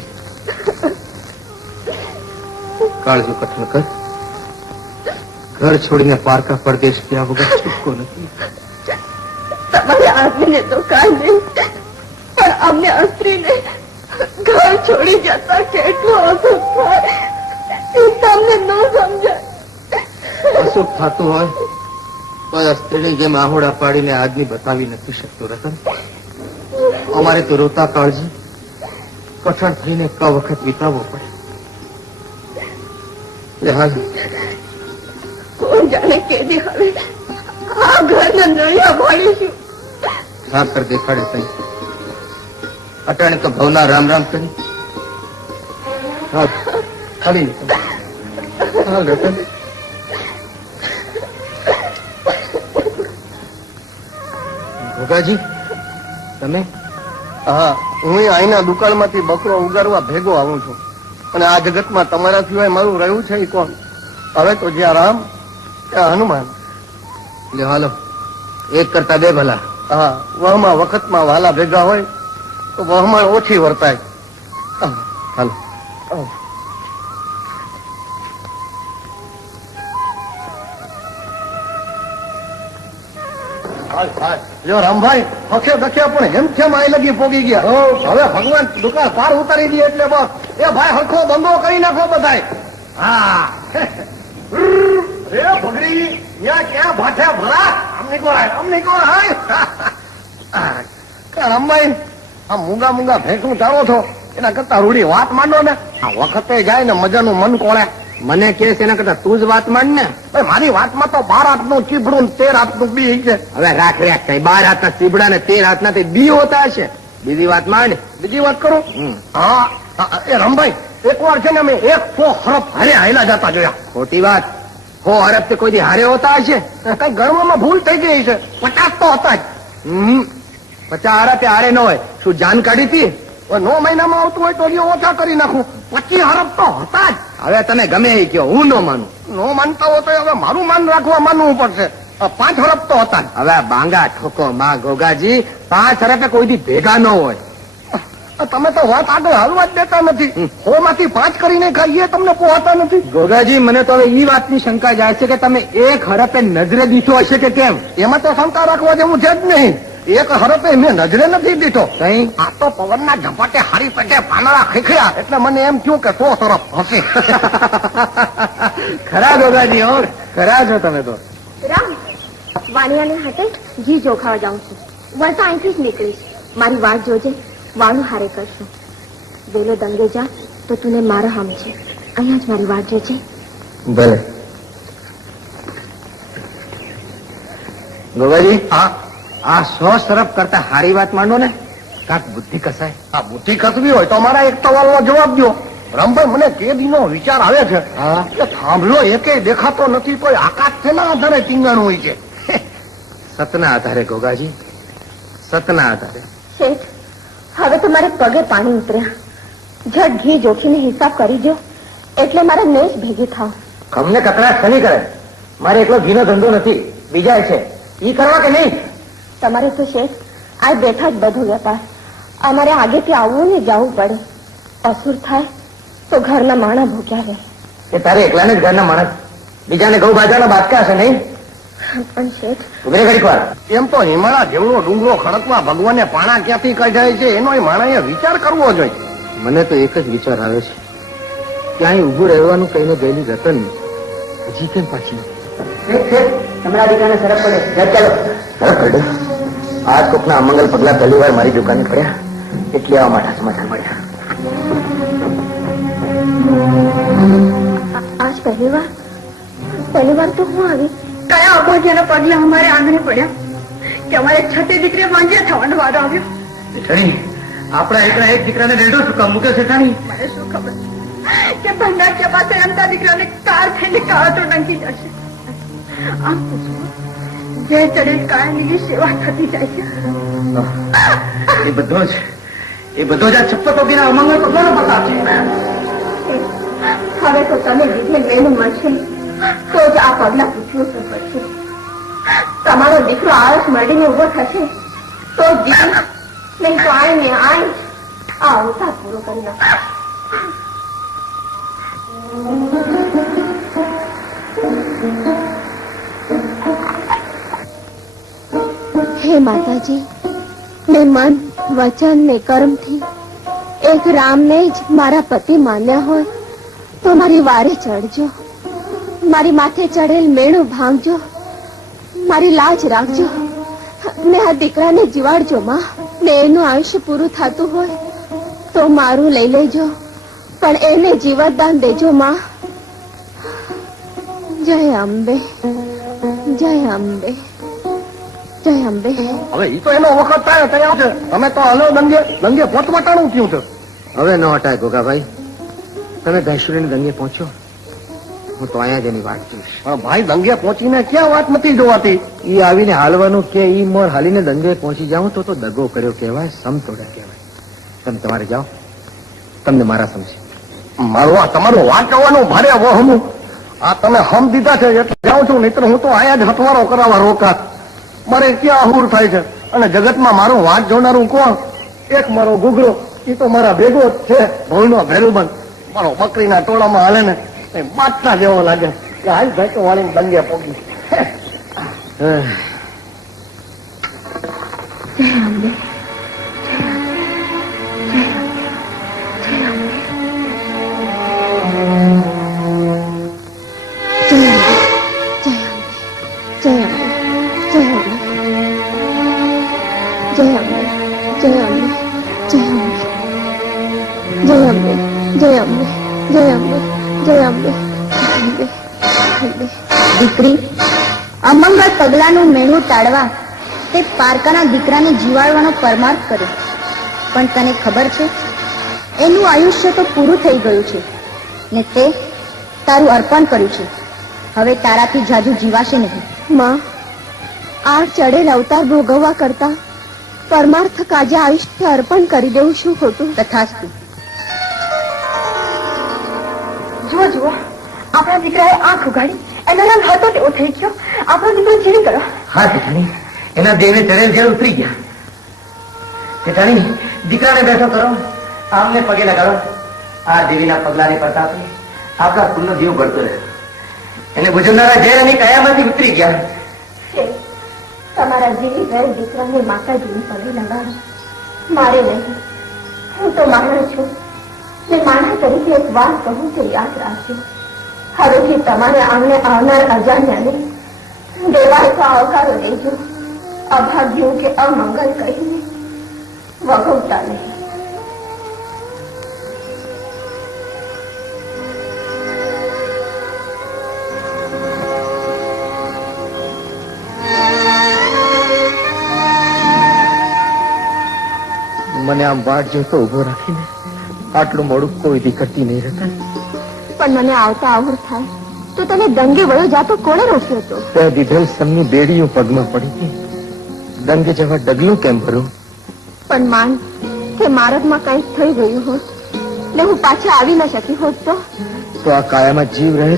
કાળજું કથન કર. ઘર છોડીને પારકા પરદેશ ગયા વગર છૂટકો નથી. તમારે આદમીને તો કાંઈ નહીં, પણ અમને સ્ત્રીને ઘર છોડી જતા કેટલો અસુખ થાય એ તમને ન સમજાય. અસુખ થતું હોય તો આ સ્ત્રીની જેમ આહોડા પાડીને આદમી બતાવી નથી શકતો રતન. અમારે તો રોતા કાળજી કઠણ થઈને ક વખત વિતાવવો પડે. લે હાલ. કોણ જાણે કેદી હવે આ ઘરના નળિયા ભણીશું. હા કર દેખાડે તઈ. અટાણે તો ભવના રામ રામ કરી. હા ખાલી હા રતન. ભોગાજી તમે? હા, હું અહીંના દુકાનમાંથી બકરો ઉગારવા ભેગો આવું છું, અને આ જગતમાં તમારા સિવાય મારું રહ્યું છે એ કોણ? હવે તો જ્યાં રામ ત્યાં હનુમાન. લે હાલો, એક કરતા બે ભલા. હા, વહમાં વખતમાં વાલા ભેગા હોય તો વહમાં ઓછી વર્તાય. હાલો. જો રામભાઈ હખે દખે પણ એમ કેમ આઈ લગી પોગી ગયા? હવે ભગવાન દુકાન પાર ઉતારી દે એટલે બસ. એ ભાઈ હરખો ધંધો કરી નાખો બધાય. હા રે ભગરી યા ક્યાં ભાઠે ભરા અમને કોણ હાય. રામભાઈ આ મૂંગા મૂંગા ભેંકું ચાલો છો એના કરતા રૂડી વાત માંડો ને. આ વખતે જાય ને મજાનું મન કોળે. મને કે એના કરતા તું જ વાત માંડ ને. મારી વાતમાં તો 12 હાથનું ચીબડું 13 હાથનું બી છે. હવે રાખ રાખ કઈ 12 હાથના ચીબડા ને 13 હાથના તે બી હોતા હશે. બીજી વાત માંડ. બીજી વાત કરું? હા એ રમભાઈ એક વાર છે ને અમે 100 હરફ હારે હાયલા જતા જોયા. ખોટી વાત. 100 હરફ તે કોઈ દી હારે હોતા હશે? કઈ ગણવામાં ભૂલ થઈ ગઈ છે. 50 તો હતા જ. 50 હરફ હારે ન હોય. શું જાન કાઢી હતી? 9 મહિનામાં આવતું હોય તો ઓછા કરી નાખું. 25 હરફ તો હતા જ. હવે તમે ગમે એ કહો, હું ન માનું. ન માનતા હો તો હવે મારું માન રાખવા માનવું પડશે. 5 હરફ તો હતા. હવે બાંગા ઠોકો માં ગોગાજી, 5 હરફે કોઈ દી ભેગા ન હોય. તમે તો વાત આગળ હાલવા જ દેતા નથી. 100 માંથી 5 કરીને ખાઈએ તમને પોહાતા નથી. ગોગાજી મને તો હવે એ વાતની શંકા જાય છે કે તમે 1 હરફે નજરે દીઠો હશે કે કેમ? એમાં તો શંકા રાખવા જેવું છે જ નહીં. 1 હરફે મેં નજરે નથી દીઠો. આ તો પવનના ઝપાટે હારી પેટે પાનડા ખીખડ્યા એટલે મને એમ થયું કે 100 તરફ હશે. ખરા ગોગાજી, હો ખરા છો તમે તો. રામ, વાણિયાને હાટે ઘી જોખાવા જાઉં છું. વળતા અહીંથી જ નીકળીશ. મારી વાટ જોજે, વાળું હારે કરશું. વેલો દંગે જા તો તુને મારા હમ છે. અહીંયા જ મારી વાટ જોજે. ભલે. ગોગાજી, હા આ 100 તરફ કરતા હારી વાત માંડો ને, કાંક બુદ્ધિ કસાય. આ બુદ્ધિ કસવી હોય તો મારા એક સવાલનો જવાબ દો. રામભાઈ મને તે દીનો વિચાર આવે છે કે થાંભલો એકે દેખાતો નથી, કોઈ આકાશ તેના આધારે ટીંગાણું હોય છે. સતના આધારે ગોગાજી, સતના આધારે. શેઠ, હવે તો મારે પગે પાણી ઉતર્યા. જટ ઘી જોખીને હિસાબ કરી દો એટલે મારે મેચ ભેગી થાવ. અમને કતરાશ શની કરે? મારે એકલો ઘીનો ધંધો નથી, બીજા છે. ઈ કરવા કે નહીં? તમારે તો શેઠ આ બેઠા જ બધું વેપાર. અમારે આગેથી આવવું ને જવું પડે. અસુર થાય તો ઘરના માણા ભૂક્યા રહે. એ તારે એકલાને જ ઘરના માણસ, બીજાને ઘઉં બાજરાના બાટકા હશે નહીં? પણ શેઠ ઉભરે ઘડીક વાર. એમ તો હિમાળા જેવડો ડુંગરો ખડકવા ભગવાને પાણા ક્યાંથી કાઢાય છે એનો માણાએ વિચાર કરવો જોઈએ. મને તો એક જ વિચાર આવે છે, ક્યાંય ઉભું રહેવાનું કહીને ગયેલી રતન હજી કેમ પાછી? તમારા દીકરાને સરપ પડે. ચાલો સરપ પડે. આજ કોકના અમંગલ પગલા પહેલી વાર મારી દુકાને પડ્યા એટલે આવા માઠા સમાચાર મળ્યા. આજ પહેલી વાર તો હું આવી. કયા અભોજ્યના પગલે અમારે આંગણે પડ્યા કે અમારે છઠ્ઠી દીકરી વાંજ્યા થવાનો વારો આવ્યો. શેઠાણી, આપણા એકલા એક દીકરાને રેડો શું કામ મૂકે શેઠાણી? મને શું ખબર કે ભંડાર પાસે એમના દીકરાને કાર થઈને કાળો ડંકી જશે. આમ તો જુઓ, જે ચડેલ કાળની સેવા થતી જાય છે. એ બધો જ આ છપ્પટોગીના અમંગળ પગલાનો પ્રતાપ છે. હવે તો તમે દીકરે લઈને મળશે તો જ આ પગલા પૂછવું તો પડશે. તમારો દીકરો આળસ મળીને ઉભો થશે તો જીવ, નહીં તો આઈને આ અવતાર પૂરો કરી નાખશે. હે માતાજી, મેં મન, વચન ને કર્મથી એક રામને જ મારા પતિ માન્યા હોય તો મારી વારે ચડજો, મારી માથે ચડેલ મેણું ભાંગજો, મારી લાજ રાખજો ને આ દીકરાને જીવાડજો માં. ને એનું આયુષ્ય પૂરું થતું હોય તો મારું લઈ લેજો, પણ એને જીવતદાન દેજો માં. જય અંબે, જય અંબે, જય અંબે. હવે ઈ તો એનો વખત થાય તૈયાર છે. તમે તો હલો દંગે પોચવટાણું થયું છે. હવે ન હટાય ગોગાભાઈ, તમે ઘાસુરીને દંગે પહોંચો, હું તો અહીંયા જ એની વાત જોઈશ. પણ ભાઈ દંગે પહોંચીને ક્યાં વાત નથી જોવાતી? ઈ આવીને હાલવાનું કે ઈ મોર હાલીને દંગે પહોંચી જાઉં તો દગો કર્યો કહેવાય, સમતોડા કહેવાય. તમે તમારે જાઓ, તમને મારા સમજે. મારું આ તમારું વાત કરવાનું ભારે વહમું. આ તમે હમ દીધા છે એટલે જાઉં છું, નહીતર હું તો આયા જ હથવારો કરાવવા રોકાત. મારે ક્યાં અહુર થાય છે. અને જગતમાં મારું વાત જોનારું કોણ? એક મારો ગુગરો, એ તો મારા ભેગો જ છે, ભોળનો ભેરુબંધ. મારો બકરીના ટોળામાં હાલે ને એ બાદશાહ જેવો લાગે કે હાલ ભાઈ વાળીને દંગે પોગી. દીકરી, અમંગળ પગલાનું મેળું ટાળવા તે પારકાના દીકરાને જીવાડવાનો પરમાર્થ કર્યો, પણ તને ખબર છે એનું આયુષ્ય તો પૂરું થઈ ગયું છે ને તે તારું અર્પણ કર્યું છે. હવે તારાથી જાજુ જીવાશે નહીં. માં, આ ચડેલ અવતાર ભોગવવા કરતા પરમાર્થ કાજે આયુષ્ય અર્પણ કરી દેવું શું ખોટું? તથાસ્તુ. જુઓ જુઓ, આપણા દીકરાએ આંખ ઉગાડી, એનો રંગ હતો તેવો થઈ ગયો. આપણો દીકરો ચીડી કરો. હા શેઠાણી, એના દેહને ચડેલ ઝેર ઉતરી ગયા. શેઠાણી, દીકરાને બેઠો કરો, આમને પગે લગાડો. આ દેવીના પગલાને પ્રતાપે આપણા કુલનો જીવ ભરતો રહે. એને ગુજરનારા ઝેર અને કયામાંથી ઉતરી ગયા. તમારા જેવી વેર દીકરાને માતાજીની પગે લગાડો, મારે નહીં. હું તો માણસ છું ને માણસ તરીકે એક વાત કહું તો યાદ રાખજો. હવેથી તમારે આમને આવનાર અજાણ્યાને દેવાય આવકારો દેજો. અભાગ્યું કે અમંગલ કહીને વગોવતા નહીં. મને આમ વાટ જોતો ઉભો રાખીને આટલું મોડું કોઈ દી કરતી નહીં રહેતા. પણ મને આવતા આવડ થાય તો તને દંગે વયો જાતો કોણે રોક્યો હતો? તે દીધેલ સમની બેડીઓ પગમાં પડી ગઈ. દંગે જવા ડગલું કેમ ભરું? પણ માન કે માર્ગમાં કંઈક થઈ ગયું હોત ને હું પાછી આવી ન શકી હોત તો આ કાયામાં જીવ રહે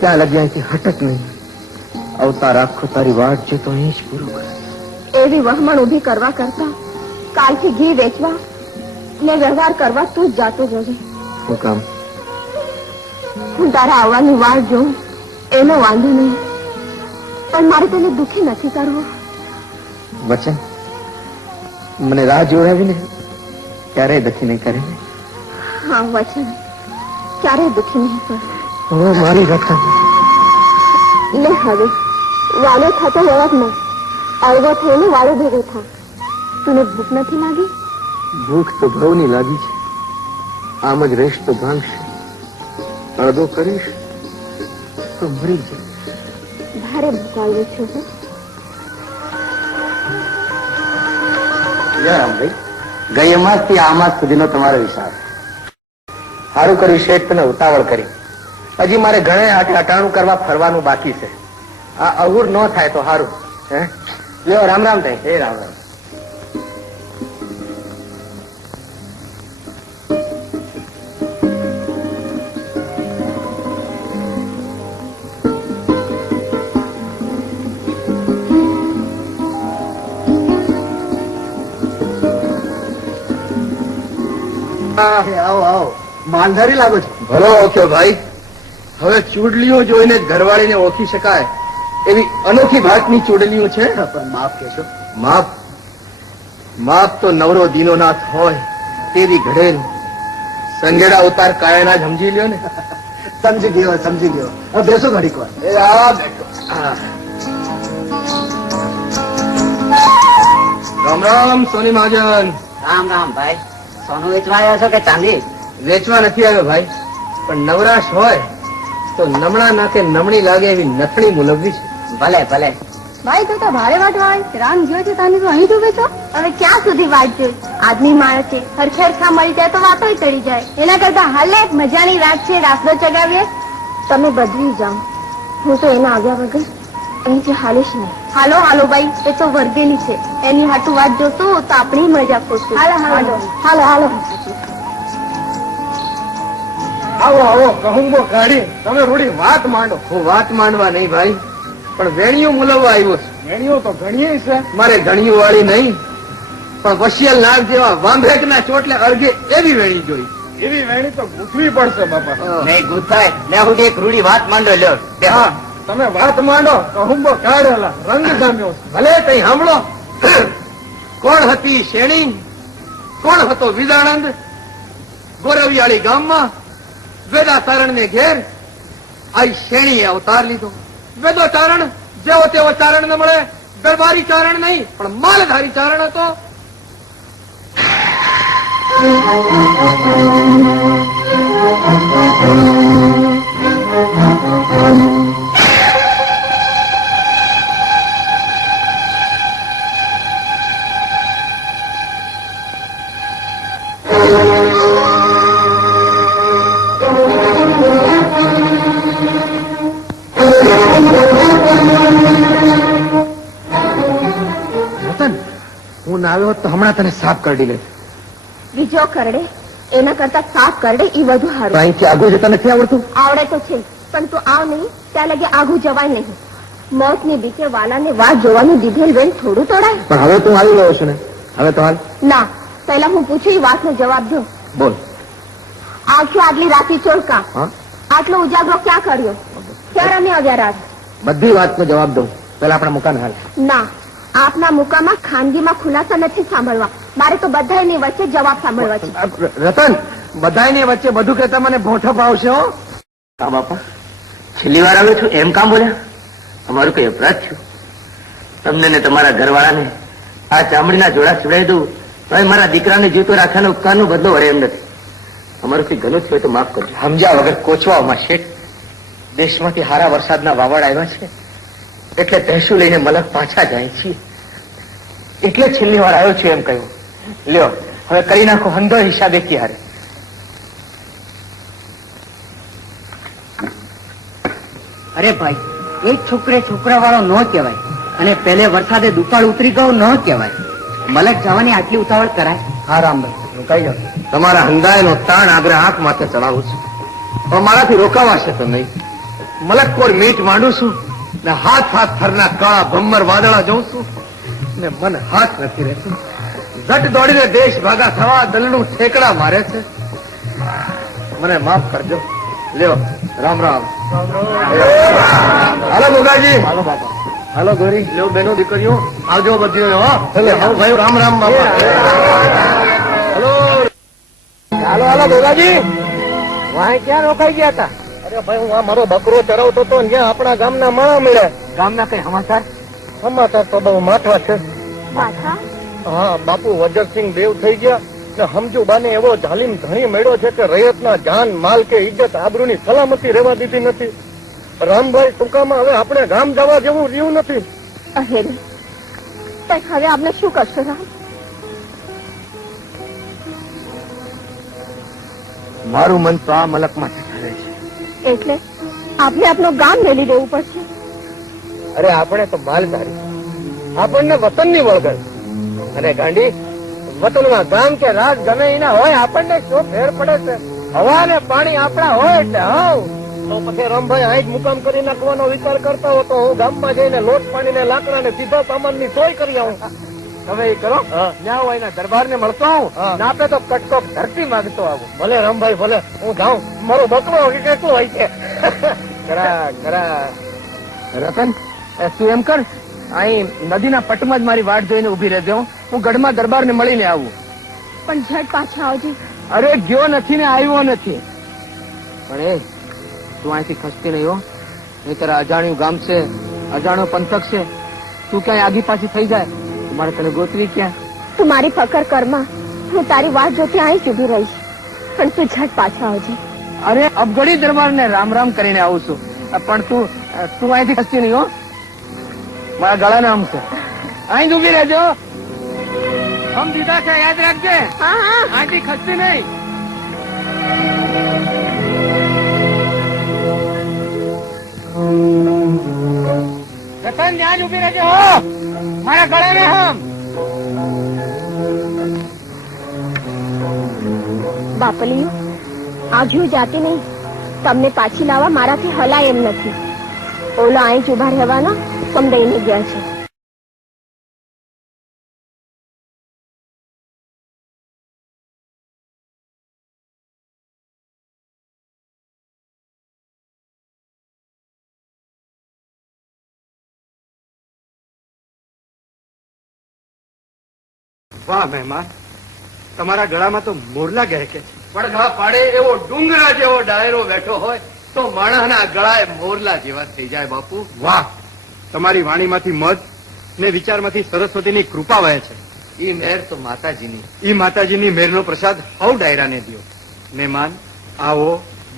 ત્યાં લગી અહીંથી હટક નહીં. અવતાર આખો તારી વાટ જોતો અહીં જ પૂરું કરે. એવી વહમણ ઉભી કરવા કરતા કાલથી ઘી વેચવા ને વ્યવહાર કરવા તું જ જાતો જોજે. શું કામ? હું તારા આવવાની વાટ જોઉં એનો વાંધો નહીં, પણ મારે તને દુઃખી નથી કરવો. વચન મને રાહ જોડાવીને ક્યારેય દુઃખી નહીં કરે. હા વચન, ક્યારેય દુઃખી નહીં કર. ઓ મારી રતન, લે હવે વાલો થતો વળત ન અળવો થઈને વાળો ભેગો થા. તને ભૂખ નથી લાગી? ભૂખ તો ભવની લાગી છે. આમ જ રેશ તો ભાંગશે. અડધો કરીશ તો મરી જઈશ. ભારે ભૂખ આવી છે. રામભાઈ, ગઈ અમાસ થી આ અમાસ સુધીનો તમારો હિસાબ. સારું કર્યું શેઠ, તમે ઉતાવળ કરી. હજી મારે ઘણે અટાણું કરવા ફરવાનું બાકી છે. આ અવૂર ન થાય તો સારું. હે લ્યો, રામ રામ થાય. હે રામ રામ. આવો આવો, માલધારી લાગો છો. ભલો ઓળખ્યો ભાઈ. હવે ચૂડલીઓ જોઈને જ ઘરવાળીને ઓળખી શકાય એવી અનોખી ભાતની ચૂડલીઓ છે. પણ માફ કહેશો? માફ માફ તો નવરો દીનોનાથ હોય તેવી ઘડેલ સંગેડા ઉતાર કાયાના સમજી લ્યો ને. સમજી ગયો, સમજી ગયો. હવે બેસો ઘડીક વાર. એ આ બેઠો. રામ રામ સોની મહાજન. રામ રામ ભાઈ. સોનું વેચવા આવ્યો છો કે ચાંદી? વેચવા નથી આવ્યો ભાઈ, પણ નવરાશ હોય તો નમણા નાકે નમણી લાગે એવી નથણી મુલવવી છે. ભલે ભલે. ભાઈ તું તો ભારે વાટ હોય. રામ જ્યો છે તાની તો અહીં ડૂબે છો. હવે ક્યાં સુધી વાટ જોઈ? આદમી માણસ છે, હરખે હરખા મળી જાય તો વાતો ચડી જાય. એના કરતા હાલે એક મજાની રાત છે, રાસડો ચગાવીએ. તમે બદલી જાઓ, હું તો એના આવ્યા વગર અહીંથી હાલીશ નહીં. હાલો હાલો ભાઈ, એ તો વર્ગેલી છે, એની હાટું વાત જોશું તો આપણી મજા ખોશું. હાલો હાલો હાલો હાલો. આવો આવો, કહુંબો કાઢી તમે રૂડી વાત માંડો. હું વાત માંડવા નહીં ભાઈ, પણ વેણિયું મુલવવા આવ્યો છું. વેણીઓ તો ઘણી છે. મારે ઘણીયું વાળી નહીં, પણ વશિયલ નાગ જેવા વાંભેકના ચોટલે અર્ઘે એવી વેણી જોઈ. એવી વેણી તો ગૂંથવી પડશે બાપા. નહીં ગુથાય. લે હું એક રૂડી વાત માંડો લ્યો. હા, તમે વાત માંડો. કહુંબો કાઢેલા રંગ જામ્યો. ભલે કઈ સાંભળો. કોણ હતી શેણી, કોણ હતો વિદાનંદ? ગોરવિયાળી ગામમાં વેદાચારણ ને ઘેર આઈ શેણીએ અવતાર લીધો. વેદો ચારણ જેવો તેવો ચારણ ન મળે. દરબારી ચારણ નહીં, પણ માલધારી ચારણ હતો. હું ના આવ્યો તો હમણાં તને સાફ કરડી લે. બીજો કરડે એના કરતા સાફ કરડે એ વધુ સારું. અહીંથી આગળ જતા નથી આવડતું? આવડે તો છે, પણ તું આવ નહીં ત્યાં લગે આઘું જવાય નહીં. મોતની બીકે વાલાને વાત જોવાનું દીધેલ વેણ થોડું તોડાય. પણ હવે તું આવી ગયો છું ને, હવે તો હાલ. ના, પહેલા હું પૂછું એ વાતનો જવાબ દો. બોલ. આખી આગલી રાતી ચોરકા હા, આટલો ઉજાગરો ક્યાં કર્યો? ક્યાં રમી આવ્યા રાત? બધી વાતનો જવાબ દઉં. પેલા આપણા મુકાન હાલ. ના, આપના મુકામાં ખાનગીમાં ખુલાસા નથી સાંભળવા. મારે તો બધાની વચ્ચે જવાબ સાંભળવા છે. રતન, બધાની વચ્ચે બધું કહેતા મને ભોઠો ભાવશે હો. હા બાપા, છેલ્લી વાર આવ્યો છું એમ કામ બોલ્યા? અમારું કઈ અપરાધ થયું? તમને ને તમારા ઘરવાળાને આ ચામડીના જોડા સીવડાવી દઉં તો મારા દીકરાને જીવતો રાખવાનો ઉપકારનો બદલો વળે એમ નથી. અમારું કઈ ગલું થયું તો માફ કરજો. સમજ્યા વગર કોચવામાં શેઠ. દેશમાંથી હારા વરસાદના વાવડ આવ્યા છે એટલે ભેંસું લઈને મલક પાછા જાય છીએ. એટલે છેલ્લી વાર આવ્યો છું એમ કહ્યું. લ્યો હવે કરી નાખો હંધો હિસાબે ક્યારે. અરે ભાઈ, એક છોકરે છોકરા વાળો ન કહેવાય અને પહેલે વરસાદે દુકાળ ઉતરી ગયો ન કહેવાય. મલક જવાની આટલી ઉતાવળ કરાય? હા રામભાઈ, રોકાઈ જાઓ. તમારા હંગાયનો તાણ આગળ આંખ માથે ચડાવું છું, પણ મારાથી રોકાવાશે તો નહીં. મલકકોર મીટ માંડું છું ને હાથ હાથ થરના કાળા ભમ્મર વાદળા જોઉં છું ને મન હાથ નથી રહેતું. ઝટ દોડીને દેશ ભાગા થવા દલનું ઠેકડા મારે છે. મને માફ કરજો. લ્યો રામ રામ. હાલો ગોગાજી. હાલો બાપા. હાલો ગોરી. લ્યો બેનો દીકરીઓ આવજો બધી. ભાઈ રામ રામ બાપા. હાલો હાલો હાલો ગોગાજી. વાય ક્યાં રોકાઈ ગયા હતા? અરે ભાઈ, હું આ મારો બકરો ચરાવતો હતો ને ત્યાં આપણા ગામના માણા મળ્યા. ગામના કઈ સમાચાર? સમાચાર તો બહુ માઠવા છે. માથા હા, બાપુ વજરસિંહ દેવ થઈ ગયા ને હમજુબાને એવો જાલિમ ધણી મળ્યો છે કે રૈયતના જાન માલ કે ઇજ્જત આબરૂની સલામતી રહેવા દીધી નથી. રામભાઈ, ટૂંકામાં હવે આપણે ગામ જવા જેવું રહ્યું નથી. અહેર, હવે આપણે શું કરશો રામ? મારું મન તો આ મલકમાં ઠરે છે. એટલે આપણે આપણું ગામ મેલી દેવું પડશે. અરે આપણે તો માલધારી, આપણને વતનની વળગણ. અને ગાંડી, વતનમાં ગામ કે રાજ ગમે એના હોય, આપણને શું ફેર પડે છે? હવા ને પાણી આપણા હોય એટલે હાવ. તો પછી રમભાઈ અહીં જ મુકામ કરી નાખવાનો વિચાર કરતા હો તો હું ગામમાં જઈને લોટ પાણી ને લાકડા ને સીધા સામાન ની સોય કરી આવું. તમે એ કરો, ત્યાં હું એના દરબાર ને મળતો આવું, ના આપે તો કટકો ધરતી માંગતો આવું. ભલે રમભાઈ ભલે, હું જાઉં. મારો બકરો કે શું હોય છે? રતન, તું એમ કર, અહીં નદીના પટમાં જ મારી વાટ જોઈને ઉભી રહેજો. હું ગઢમાં દરબાર ને મળીને આવું. પણ ઝટ પાછા આવજો. અરે ગયો નથી ને આવ્યો નથી. પણ એ તું અહીંથી ખસતી નહીં હો. નહીતર અજાણ્યું ગામ છે, અજાણ્યો પંથક છે. તું ક્યાંય આગી પાછી થઈ જાય મારે તને ગોતવી ક્યાં? તું મારી ફકર કરમાં, હું તારી વાત જોતી અહીં જ ઊભી રહીશ. પણ તું ઝટ પાછા આવજે. અરે અબગડી દરબાર ને રામ રામ કરીને આવું છું. પણ તું અહીંથી ખસતી નહીં હો. મારા ગળાના આમ છે. અહીં જ ઉભી રહેજો. હમ દીધા છે, યાદ રાખજે. હા હા. અહીંથી ખસતી નહીં. રતન, ત્યાં જ ઉભી રહેજો હો. મારા ગળાને હમ. બાપલીઓ, આજુ જાતી નહીં. તમને પાછી લાવવા મારાથી હલાય એમ નથી. ઓલા અહીં જ ઉભા રહેવાના સમજાઈને ગયા છે. વાહ મહેમાન, તમારા ગળામાં તો મોરલા ગહેકે છે. પડઘા પાડે એવો ડુંગરા જેવો ડાયરો બેઠો હોય તો માણસના ગળાએ મોરલા જેવા થઈ જાય. બાપુ વાહ, તમારી વાણીમાંથી મધ ને વિચારમાંથી સરસ્વતીની કૃપા વહે છે. ઈ મહેર તો માતાજીની. ઈ માતાજીની મેરનો પ્રસાદ હવ ડાયરાને દ્યો. મહેમાન આવો,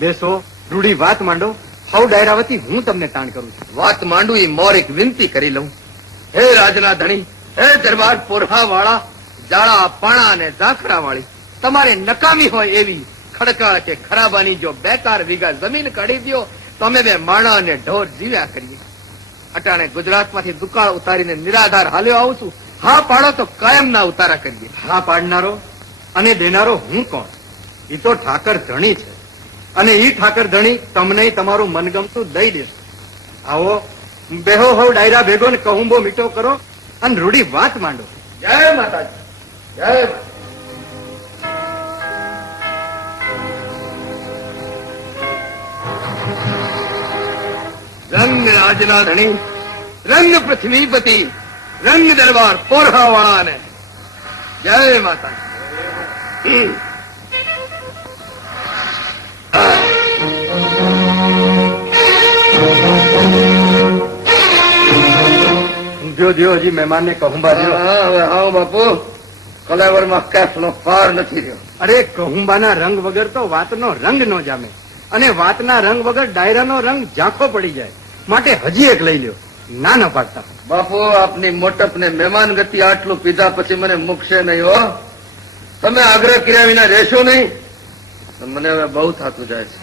બેસો, રૂડી વાત માંડો. હવ ડાયરા વતી હું તમને તાણ કરું છું. વાત માંડું ઈ મોર એક વિનંતી કરી લઉં. હે રાજના ધણી, હે દરબાર પોરહા વાળા, જાળા પાણા અને ઝાંખરા વાળી, તમારે નકામી હોય એવી ખડકાળ કે ખરાબાની જો 2-4 વીઘા જમીન કાઢી દો તો અમે બે માણા અને ઢોર જીવ્યા કરીએ. અટાણે ગુજરાતમાંથી દુકાળ ઉતારીને નિરાધાર હાલ્યો આવું છું. હા પાડો તો કાયમ ના ઉતારા કરીએ. હા પાડનારો અને દેનારો હું કોણ? ઈ તો ઠાકર ધણી છે. અને ઈ ઠાકર ધણી તમને તમારું મનગમતું દઈ દેશે. આવો, બેહો હવ ડાયરા ભેગો ને કહુંબો મીઠો કરો અને રૂડી વાત માંડો. જય માતાજી, જય માતા. રંગ રાજના ધણી, રંગ પૃથ્વીપતિ, રંગ દરબાર પોરહા વાળા ને જય માતાજી. દ્યો દ્યો, હજી મહેમાનને કહુંબા દ્યો. હવે હા બાપુ, કલેવરમાં કેફનો પાર નથી રહ્યો. અરે કહુંબાના રંગ વગર તો વાતનો રંગ ન જામે, અને વાતના રંગ વગર ડાયરાનો રંગ ઝાંખો પડી જાય. માટે હજી એક લઈ લ્યો. ના ન પાડતા. બાપુ, આપની મોટપ ને મહેમાન ગતિ આટલું પીધા પછી મને મૂકશે નહીં હો. તમે આગ્રહ કર્યા વિના રહેશો નહીં. મને હવે બહુ થતું જાય છે.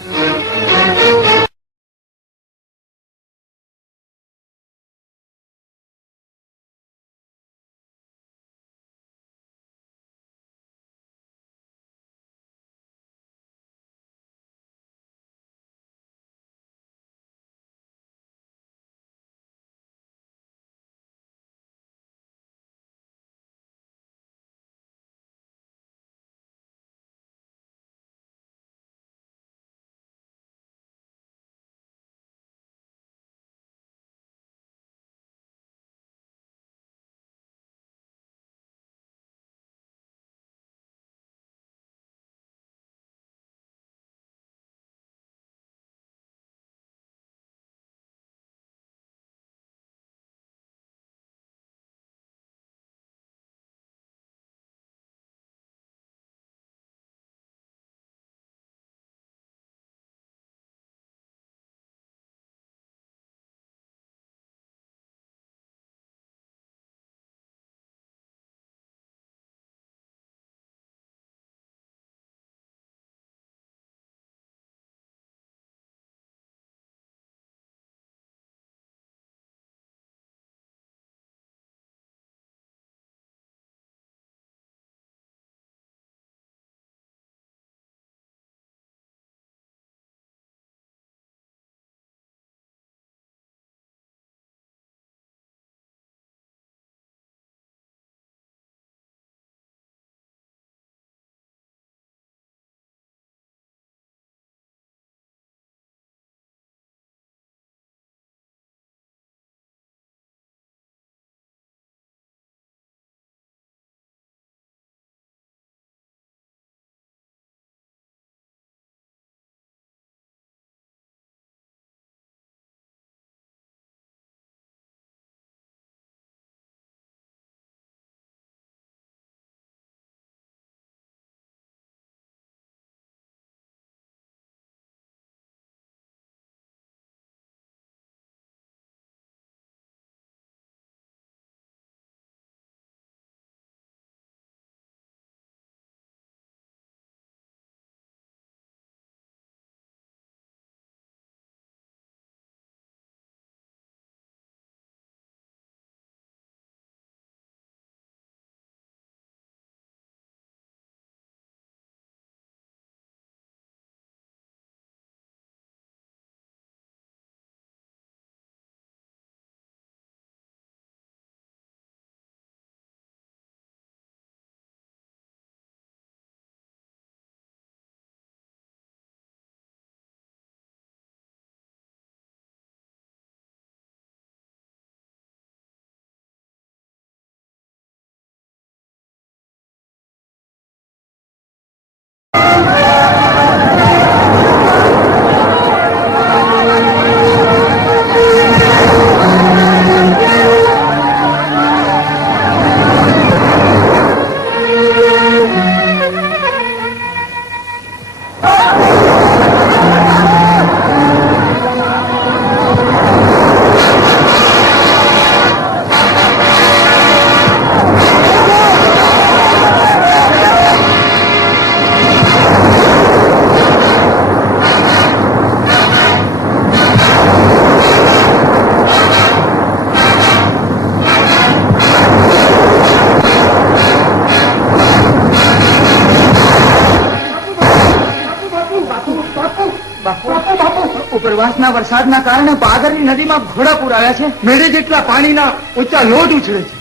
ઉપરવાસના વરસાદના કારણે પાદરની નદીમાં ઘોડા પૂર આવ્યા છે. મેળે જેટલા પાણીના ઊંચા લોટ ઉછળે છે.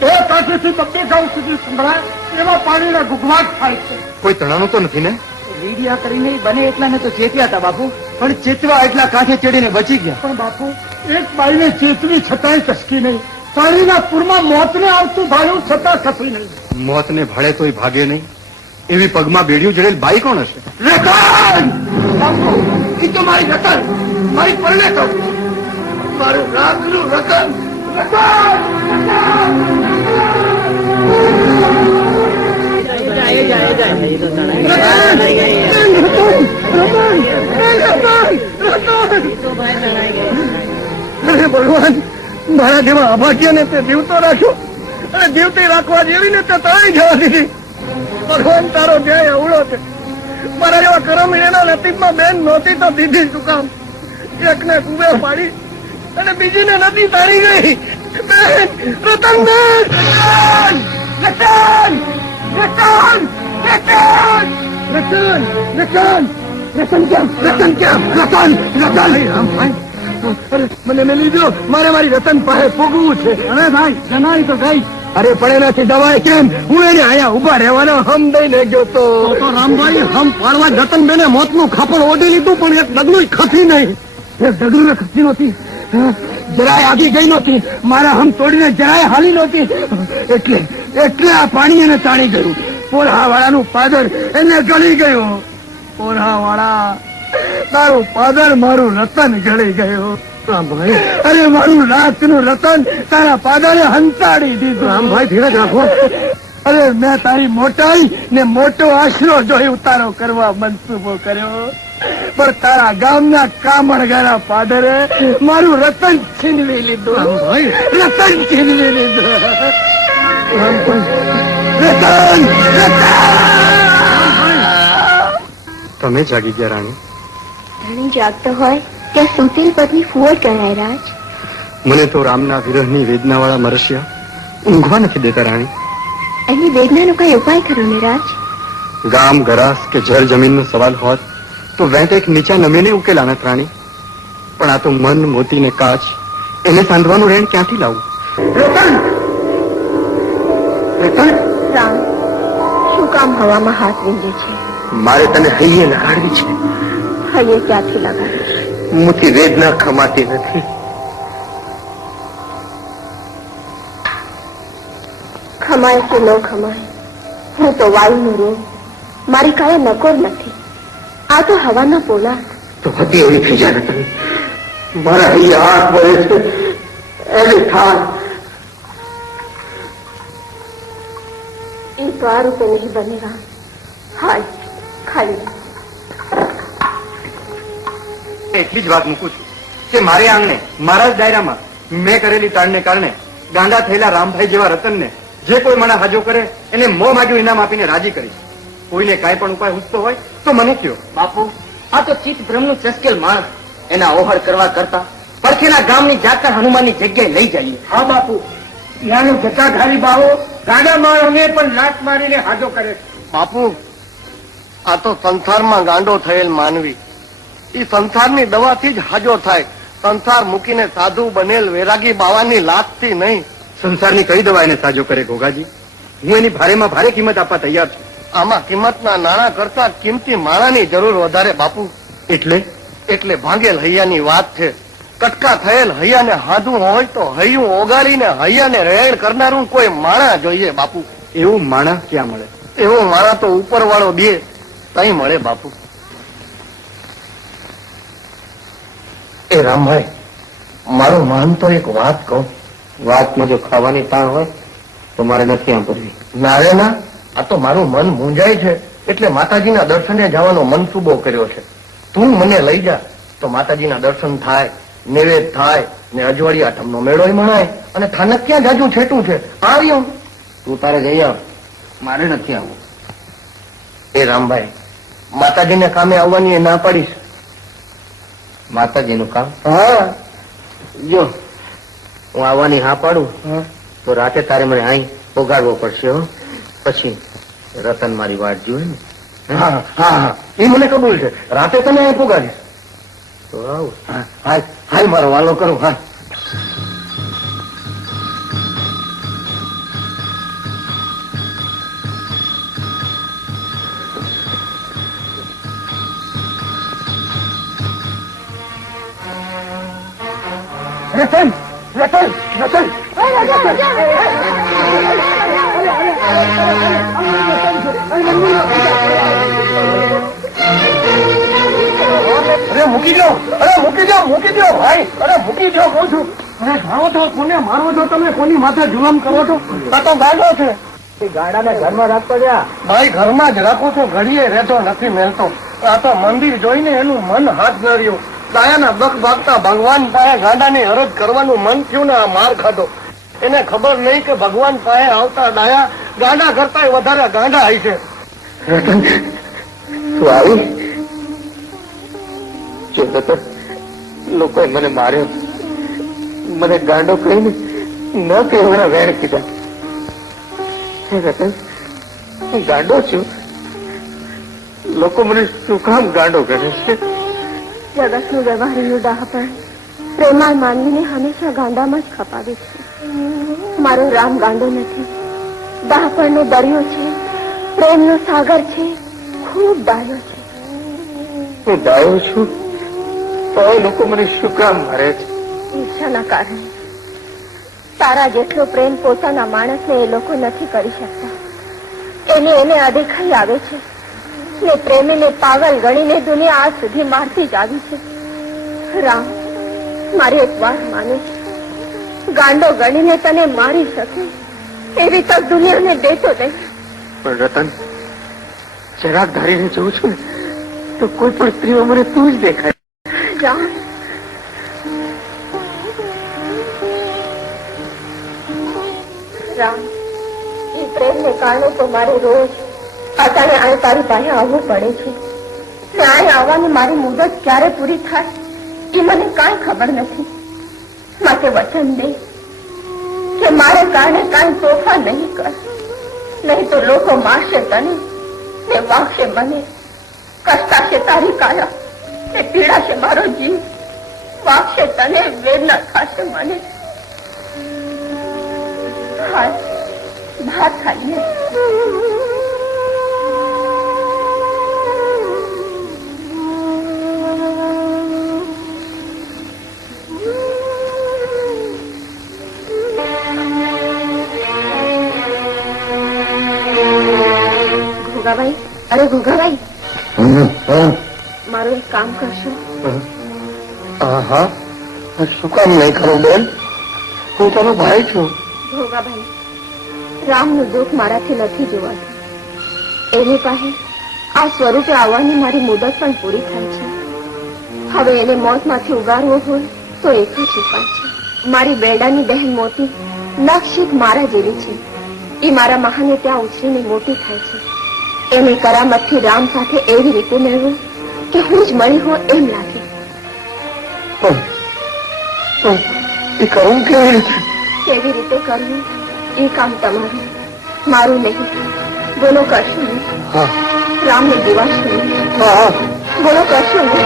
બે કાંઠેથી બબ્બે ગાઉં સુધી સંભળાય એવા પાણીના ગુગવાટ થાય છે. કોઈ તણાનું તો નથી ને? લીડિયા કરીને બને એટલાને તો ચેત્યા હતા બાપુ. પણ ચેતવા એટલા કાંઠે ચડીને બચી ગયા. પણ બાપુ, એક બાઈને ચેતવી છતાંય ટસકી નહીં. પાણીના પૂરમાં મોતને આવતું ભાડું છતાં ખપી નહીં. મોતને ભાડે તોય ભાગે નહીં એવી પગમાં બેડિયું જડેલ બાઈ કોણ હશે? રતન! બાપુ, એ તો મારી રતન, મારી પરણે કહું, મારું રાતનું રતન. ભગવાન, મારા જેવા અભાગ્યને તે જીવતો રાખ્યો અને જીવતી રાખવા જેવીને તે તણાઈ જવા દીધી. ભગવાન, તારો ધ્યેય અવળો છે. મારા જેવા કરમ એના નસીબમાં બેન નહોતી તો દીધી શું કામ? એકને કુબે પાડી અને બીજીને નદી તારી ગઈ. બેન, રતન બેન! રતન! રતન! રતન! રતન! રતન! રતન કેમ? રતન કેમ? રતન! રતન! અરે, મને મેલી દો, મારે મારી રતન પાસે પૂગવું છે. અરે ભાઈ, જનાઈ તો ગઈ. અરે પણ એનાથી દવાય કેમ? હું એને અહીંયા ઉભા રહેવાનો હમ દઈને ગયો તો રામભાઈ, હમ પાડવા રતન બેને મોતનું ખાપણ ઓઢી લીધું, પણ એક ડગલું ખસી નહીં. એક ડગલું ખસી નહોતી, જરાય આગી ગઈ નહોતી. મારા હમ તોડીને જરાય હાલી નહોતી. એટલે આ પાણી એને તાણી ગયું. પોરહાવાળાનું પાદર એને ગળી ગયું. પોરહાવાળા, તારું પાદર મારું રતન ગળી ગયું. રામભાઈ, અરે મારું રાતનું રતન તારા પાદરે હંતાડી દીધું. રામભાઈ, ધીરજ રાખો. અરે મેં તારી મોટાઈ ને મોટો આશરો જોઈ ઉતારો કરવા મનસૂબો કર્યો, પણ તારા ગામના કામણગારા પાદરે મારું રતન છીનવી લીધું. રામભાઈ, રતન છીનવી લીધું. રતન! તમે જાગી ગયા રાણી? ધણી જાગતો હોય ત્યાં સુતેલ પત્ની ફુવડ કહેવાય રાજ. મને તો રામના વિરહની વેદનાવાળા મરસિયા ઊંઘવા નથી દેતા રાણી. એની વેદનાનો કઈ ઉપાય કરો ને રાજ. ગામ ગરાસ કે જળ જમીનનો સવાલ હોત તો વેત એક નીચા નમીને ઉકેલાનત રાણી. પણ આ તો મન, મોતી ને કાચ, એને સાંધવાનું રેણ ક્યાંથી લાવું? રામ, શું કામ હવામાં હાથ વીંધે છે? મારે તને હૈયે લગાડવી છે. હૈયે ક્યાંથી લગાડે છે? મુથી વેદના ખમાતી નથી. ખમાય કે ન ખમાય, હું તો વાયુનું રૂપ, મારી કાંઈ નકોર નથી. આ તો હવાના પોલા. તો હતી એવી થઈ જાય તમે. મારા હૈયા હાથ વળે છે એની થાળ. એ તો આ રૂપે નહીં બને રામ. હાય, ખાલી એટલી જ વાત મૂકું છું કે મારે આંગણે, મારા જ દાયરામાં મેં કરેલી તાળને કારણે ગાંડા થયેલા રામભાઈ જેવા રતનને જે કોઈ મને હાજો કરે એને મોં માગ્યું ઇનામ આપીને રાજી કરીશ. કોઈને કાંઈ પણ ઉપાય સૂચતો હોય તો મને કયો. બાપુ, આ તો ચિત્ત ભ્રમનું ચસકેલ માણસ. એના ઓહર કરવા કરતા પડખેના ગામની જાતર હનુમાનની જગ્યાએ લઈ જઈએ. હા બાપુ, ત્યાંનો જટાધારી બાવો ગાડા માણસને પણ લાત મારીને હાજો કરે. બાપુ, આ તો સંસારમાં ગાંડો થયેલ માનવી. એ સંસારની દવાથી જ હાજો થાય. સંસાર મૂકીને સાધુ બનેલ વૈરાગી બાવાની લાતથી નહીં. સંસારની કઈ દવા એને સાજો કરે ગોગાજી? હું એની ભારેમાં ભારે કિંમત આપવા તૈયાર છું. આમાં કિંમતના નાણાં કરતા કિંમતી માણાની જરૂર વધારે બાપુ. એટલે ભાંગેલ હૈયાની વાત છે. કટકા થયેલ હૈયાને હાધું હોય તો હૈયું ઓગાળીને હૈયાને રેણ કરનારું કોઈ માણા જોઈએ બાપુ. એવું માણસ ક્યાં મળે? એવો માણા તો ઉપરવાળો દે તઈ મળે બાપુ. એ રામભાઈ, મારું માન તો એક વાત કહું. વાતમાં જો ખાવાની તાણ હોય તો મારે નથી સાંભળવી. ના રે ના, આ તો મારું મન મૂંઝાય છે એટલે માતાજીના દર્શને જવાનો મનસૂબો કર્યો છે. તું મને લઈ જા તો માતાજીના દર્શન થાય, નિવેદ થાય ને અજવાળિયા ઠમનો મેળો મણાય. અને થાનક ક્યાં જાજુ છેટું છે, આવ્યો. તું તારે જઈ આવ, મારે નથી આવવું. એ રામભાઈ, માતાજીને કામે આવવાની એ ના પાડીશ. માતાજીનું કામ? હા, જો હું આવવાની હા પાડું તો રાતે તારે મને અહીં પોગાડવો પડશે. હો, પછી રતન મારી વાટ જોવે ને. હા હા હા, એ મને કબૂલ છે. રાતે તને અહીં પોગાડીશ. તો હાલ હાલ મારો વાલો કરો હાલ. રતન રતન રતન અરે મૂકી દો ભાઈ, અરે મૂકી દો કહું છું. અરે ખાઓ તો કોને મારો છો તમે, કોની માથે જુલમ કરો છો? આ તો ગાંડો છે. ગાડાને ઘરમાં રાખતો જા ભાઈ, ઘરમાં જ રાખો છો, ઘડીએ રહેતો નથી મેલતો. આ તો મંદિર જોઈને એનું મન હાથ ન રહ્યું. દાયાના બક ભાગતા ભગવાન પાસે ગાંડાની હરજ કરવાનું મન થયું ને આ માર ખાધો. એને ખબર નહીં કે ભગવાન પાસે આવતા દાયા ગાંડા કરતા વધારે ગાંડા હોય છે. રતન તું આવી જો રતન, લોકોએ મને માર્યો, મને ગાંડો કહીને ન કહેવાના વેણ કીધા. રતન હું ગાંડો છું, લોકો મને શું કામ ગાંડો કહે છે? જગતનું વ્યવહારનું ડાહપણ પ્રેમાળ માનવીને હંમેશા ગાંડામાં જ ખપાવે છે. મારો રામ ગાંડો નથી, ડાહપણનો દરિયો છે, પ્રેમનો સાગર છે, ખૂબ ડાયો છે. હું ડાયો છું તો લોકો મને શું કામ મારે છે? ઈર્ષાના કારણે. તારા જેટલો પ્રેમ પોતાના માણસને એ લોકો નથી કરી શકતા. એને અદેખાઈ આવે છે ને પ્રેમીને પાગલ ગણીને દુનિયા આજ સુધી મારતી જ આવી છે. રામ મારી એક વાત માને છે, ગાંડો ગણીને તને મારી શકે એવી તક દુનિયાને દેતો નહીં. પણ રતન, જરાક ધારીને જોઉં છું ને તો કોઈ પણ સ્ત્રીઓ મને તું જ દેખાય. રામ રામ એ પ્રેમને કારણે તો મારે રોજ અટાણે અહીં તારી પાસે આવવું પડે છે. અહીં આવવાની મારી મુદત ક્યારે પૂરી થાય એ મને કાંઈ ખબર નથી. માટે વચન દે કે મારે કારણે કાંઈ તોફા નહીં કર, નહીં તો લોકો મારશે તને ને વાગશે મને, કષ્ટાશે તારી કાયા ને પીડાશે મારો જીવ, વાગશે તને વેદના થશે મને. ભાત ખાઈએ. ઘોઘાભાઈ, અરે ઘોઘાભાઈ, મારું એક કામ કરશો? હા, શું કામ નહીં કરું બેન, હું તારો ભાઈ છું. ઘોઘાભાઈ, રામનું દુઃખ મારાથી નથી જોવાતું. એની પાસે આ સ્વરૂપે આવવાની મારી મુદત પણ પૂરી થાય છે. હવે એને મોતમાંથી ઉગારવો હોય તો એક જ ઉપાય છે. મારી બેડાની બહેન મોતી નક્ષિત મારા જેવી છે. એ મારા મહાને ત્યાં ઉછરીને મોટી થાય છે. એને કરામતથી રામ સાથે એવી રીતે મેળવું કે હું જ મળી હોય એમ લાગે. એ કરવું કેવી રીતે? કેવી રીતે કરવું એ કામ તમારું, મારું નહીં. બોલો કરશો ને? રામને જીવાશો ને? બોલો કરશો ને?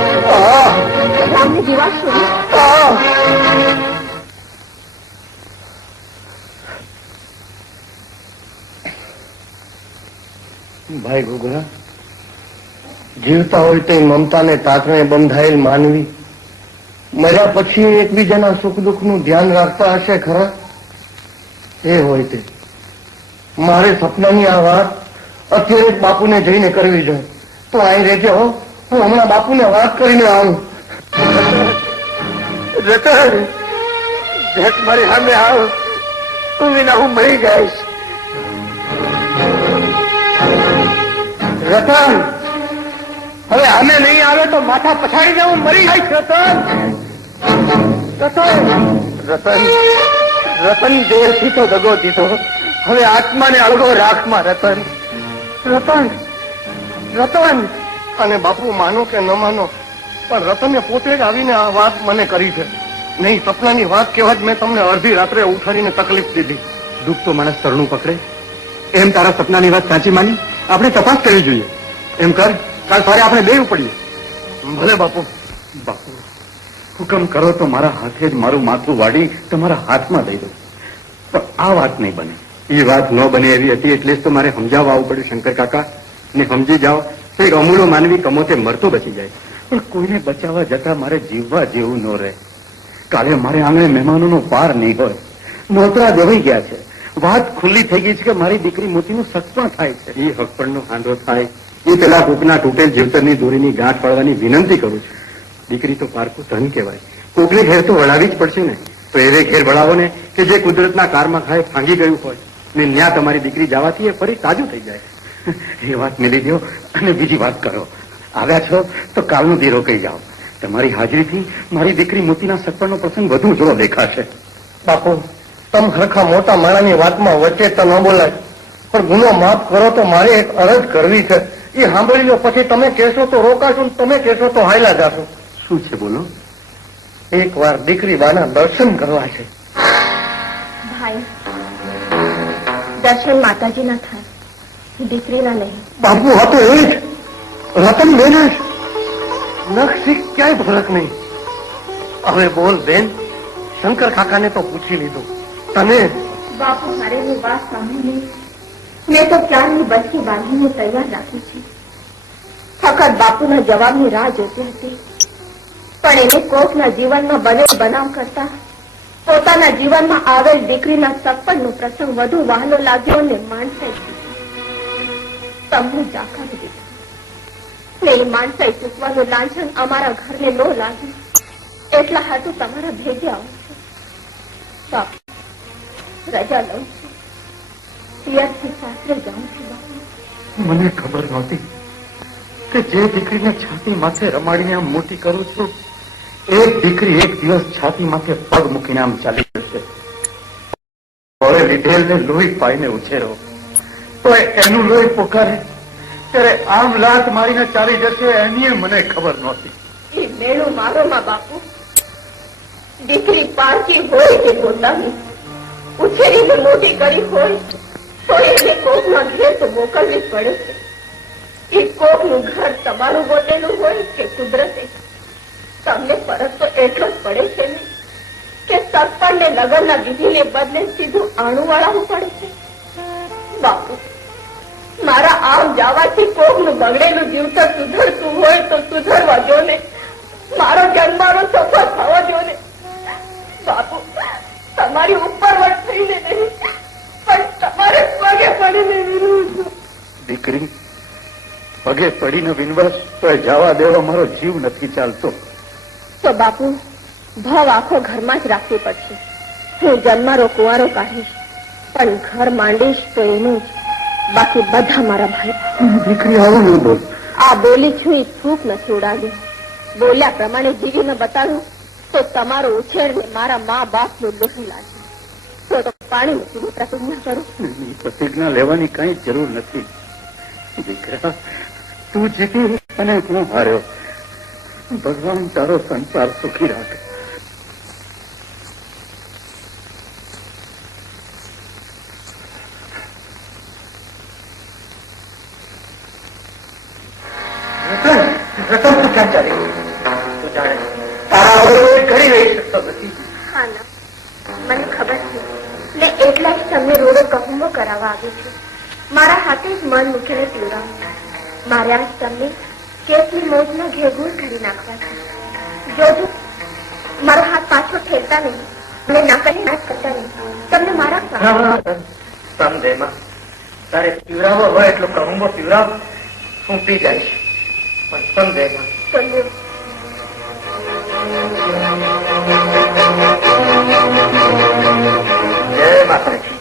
રામને જીવાશો ને? ભાઈ ઘોઘરા, જીવતા હોય તો મમતાને તાતણે બંધાયેલ માનવી મર્યા પછી એકબીજાના સુખ દુઃખ નું ધ્યાન રાખતા હશે ખરા? એ હોય તે મારે સપનાની આ વાત અત્યારે બાપુને જઈને કરવી જોઈએ. તો અહીં રહેજે હો, હું હમણાં બાપુને વાત કરીને આવું. રતન, જટ મારી સામે આવ, તું વિના હું મરી જઈશ. રતન, હવે આમે નહીં આવે તો માથા પછાડી જવું, મરી જાય. રતન, રતન, રતન દેહથી તો દગો દીધો, હવે આત્માને અળગો રાખમાં. રતન, રતન, રતન. અને બાપુ માનો કે ન માનો, પણ રતને પોતે જ આવીને આ વાત મને કરી છે. નહીં, સપનાની વાત કહેવા જ મેં તમને અડધી રાત્રે ઉઠાડીને તકલીફ દીધી. દુઃખ તો માણસ તરણું પકડે, એમ તારા સપનાની વાત સાચી માની આપણે તપાસ કરવી જોઈએ. એમ કર, કાલ સવારે આપણે બે ઉપડીએ. ભલે બાપુ. બાપુ, હુકમ કરો તો મારા હાથે જ મારું માથું વાળી તમારા હાથમાં દઈ દઉં, પણ આ વાત નહીં બને. એ વાત ન બને એવી હતી એટલે જ તો મારે સમજાવવા આવવું પડ્યું શંકર કાકા. ને સમજી જાઓ તો એક અમૂલો માનવી કમોતે મરતો બચી જાય, પણ કોઈને બચાવવા જતા મારે જીવવા જેવું ન રહે. કાલે મારે આંગણે મહેમાનોનો પાર નહીં હોય. નોતરા દેવાઈ ગયા છે, વાત ખુલ્લી થઈ ગઈ છે કે મારી દીકરી મોતીનું સગપણ થાય છે. એ હકપણનો હાંધો થાય એ પેલા કોકના તૂટેલ જીવતરની દોરીની ગાંઠ પાડવાની વિનંતી કરું છું. દીકરી તો પારકું ધન કહેવાય, કોકની ઘેર તો વળાવી જ પડશે ને. તો એવે ઘેર વળાવો ને કે જે કુદરતના કારમાં ખાય ભાંગી ગયું હોય ને ન્યા તમારી દીકરી જવાથી એ ફરી તાજું થઈ જાય. એ વાત મેલી દો અને બીજી વાત કરો. આવ્યા છો તો કાલનું દી રોકાઈ જાઓ. તમારી હાજરીથી મારી દીકરી મોતીના સગપણનો પ્રસંગ વધુ જોડો દેખાશે. બાપુ, તમ ખરખા મોટા માણાની વાતમાં વચ્ચે તો ન બોલાય, પણ ગુનો માફ કરો તો મારે એક અરજ કરવી છે. એ સાંભળી લો, પછી તમે કહેશો તો રોકાશો, તમે કહેશો તો હાયલા જાશો. શું છે બોલો? એક વાર દીકરી બાના દર્શન કરવા છે. ભાઈ, દર્શન માતાજીના થાય, દીકરીના નહીં. બાપુ હતો એ જ રતન બેન જ, નક્ષી ક્યાંય ફરક નહીં. હવે બોલ બેન, શંકર કાકાને તો પૂછી લીધું, તને? બાપુ, મારે હું વાત સાંભળી મેં તો ક્યારની બચકી બાંધીને તૈયાર રાખી છે. ફક્ત બાપુના જવાબની રાહ જોતી હતી, પણ એને કોકના જીવનમાં બનેલ બનાવ કરતા પોતાના જીવનમાં આવેલ દીકરીના સગપણનો પ્રસંગ વધુ વહાલો લાગ્યો અને માણસાઈ તમને જાકાત દીધું ને એ માણસાઈ ચૂકવાનું લાંછન અમારા ઘરને ન લાગ્યું, એટલા હાટું તમારા ભેગે આવું છું. બાપુ, રજા લઉં છું, પિયરથી સાસરે જાઉં છું. બાપુ, મને ખબર નહોતી કે જે દીકરીને છાતી માથે રમાડીને આમ મોટી કરું છું, એક દીકરી એક દિવસ છાતી માથે પગ મૂકીને આમ ચાલી જશે. હવે લીધેલને લોહી પાઈને ઉછેરો તો એનું લોહી પોકારે ત્યારે આમ લાત મારીને ચાલી જશે, એની મને ખબર નહોતી. એ મેળું મારોમાં બાપુ, દીકરી પારકી હોય કે પોતાની ઉછેરીને મોટી કરી હોય તો એને કોકના ઘેર તો મોકલવી જ પડે છે. એ કોકનું ઘર તમારું ગોતેલું હોય કે કુદરતે, તમને ફરક તો એટલો જ પડે છે ને કે સગપણને લગ્નના વિધિને બદલે સીધું આણું વાળાવું પડે છે. બાપુ, મારા આમ જવાથી કોકનું બગડેલું જીવતર સુધરતું હોય તો સુધરવા જો ને, મારો જન્મારો સફળ થવા જો ને. બાપુ, તમારી ઉપર વટ થઈને નહીં, પણ તમારે પગે પડીને વિનવું છું. દીકરી, પગે પડીને વિનવાસ તો જવા દેવા મારો જીવ નથી ચાલતો. તો બાપુ, ભાવ આખો ઘરમાં જ રાખવી પડશે. હું જન્મારો કુંવારો કાઢીશ, પણ ઘર માંડીશ તો એનું જ, બાકી બધા મારા ભાઈ. દીકરી, આવું નહીં બોલ. આ બોલી છું એ થૂક નથી ઉડાડ્યું. બોલ્યા પ્રમાણે જીવીને બતાડું તો તમારો ઉછેર ને મારા મા બાપ નું લોહી લાગે. તો પાણી મૂકીને પ્રતિજ્ઞા કરું. પ્રતિજ્ઞા લેવાની કઈ જરૂર નથી. દીકરા, તું જીતી અને હું હાર્યો. ભગવાન તારો સંસાર સુખી રાખે. રતન, તું ક્યાં ચાલી? તું જાણે તારા વગર ઘડી રહી શકતો નથી. હા ના, મને ખબર છે ને, એટલા જ તમને રોડો કહુમો કરાવવા આવી છું. મારા હાથે જ મન મૂકીને પીવડાવું. મારે આજ તમને કેટલી મોજનો ઘેગુર કરી નાખવા છે. જોજો, મારો હાથ પાછો ઠેરતા નહીં અને નાકની નાશ કરતા નહીં. તમને મારા સમજેમાં તારે પીવરાવો હોય એટલો કહુંબો પીવરાવ, હું પી જઈશ. પણ સમજેમાં સમજો. જય માતાજી.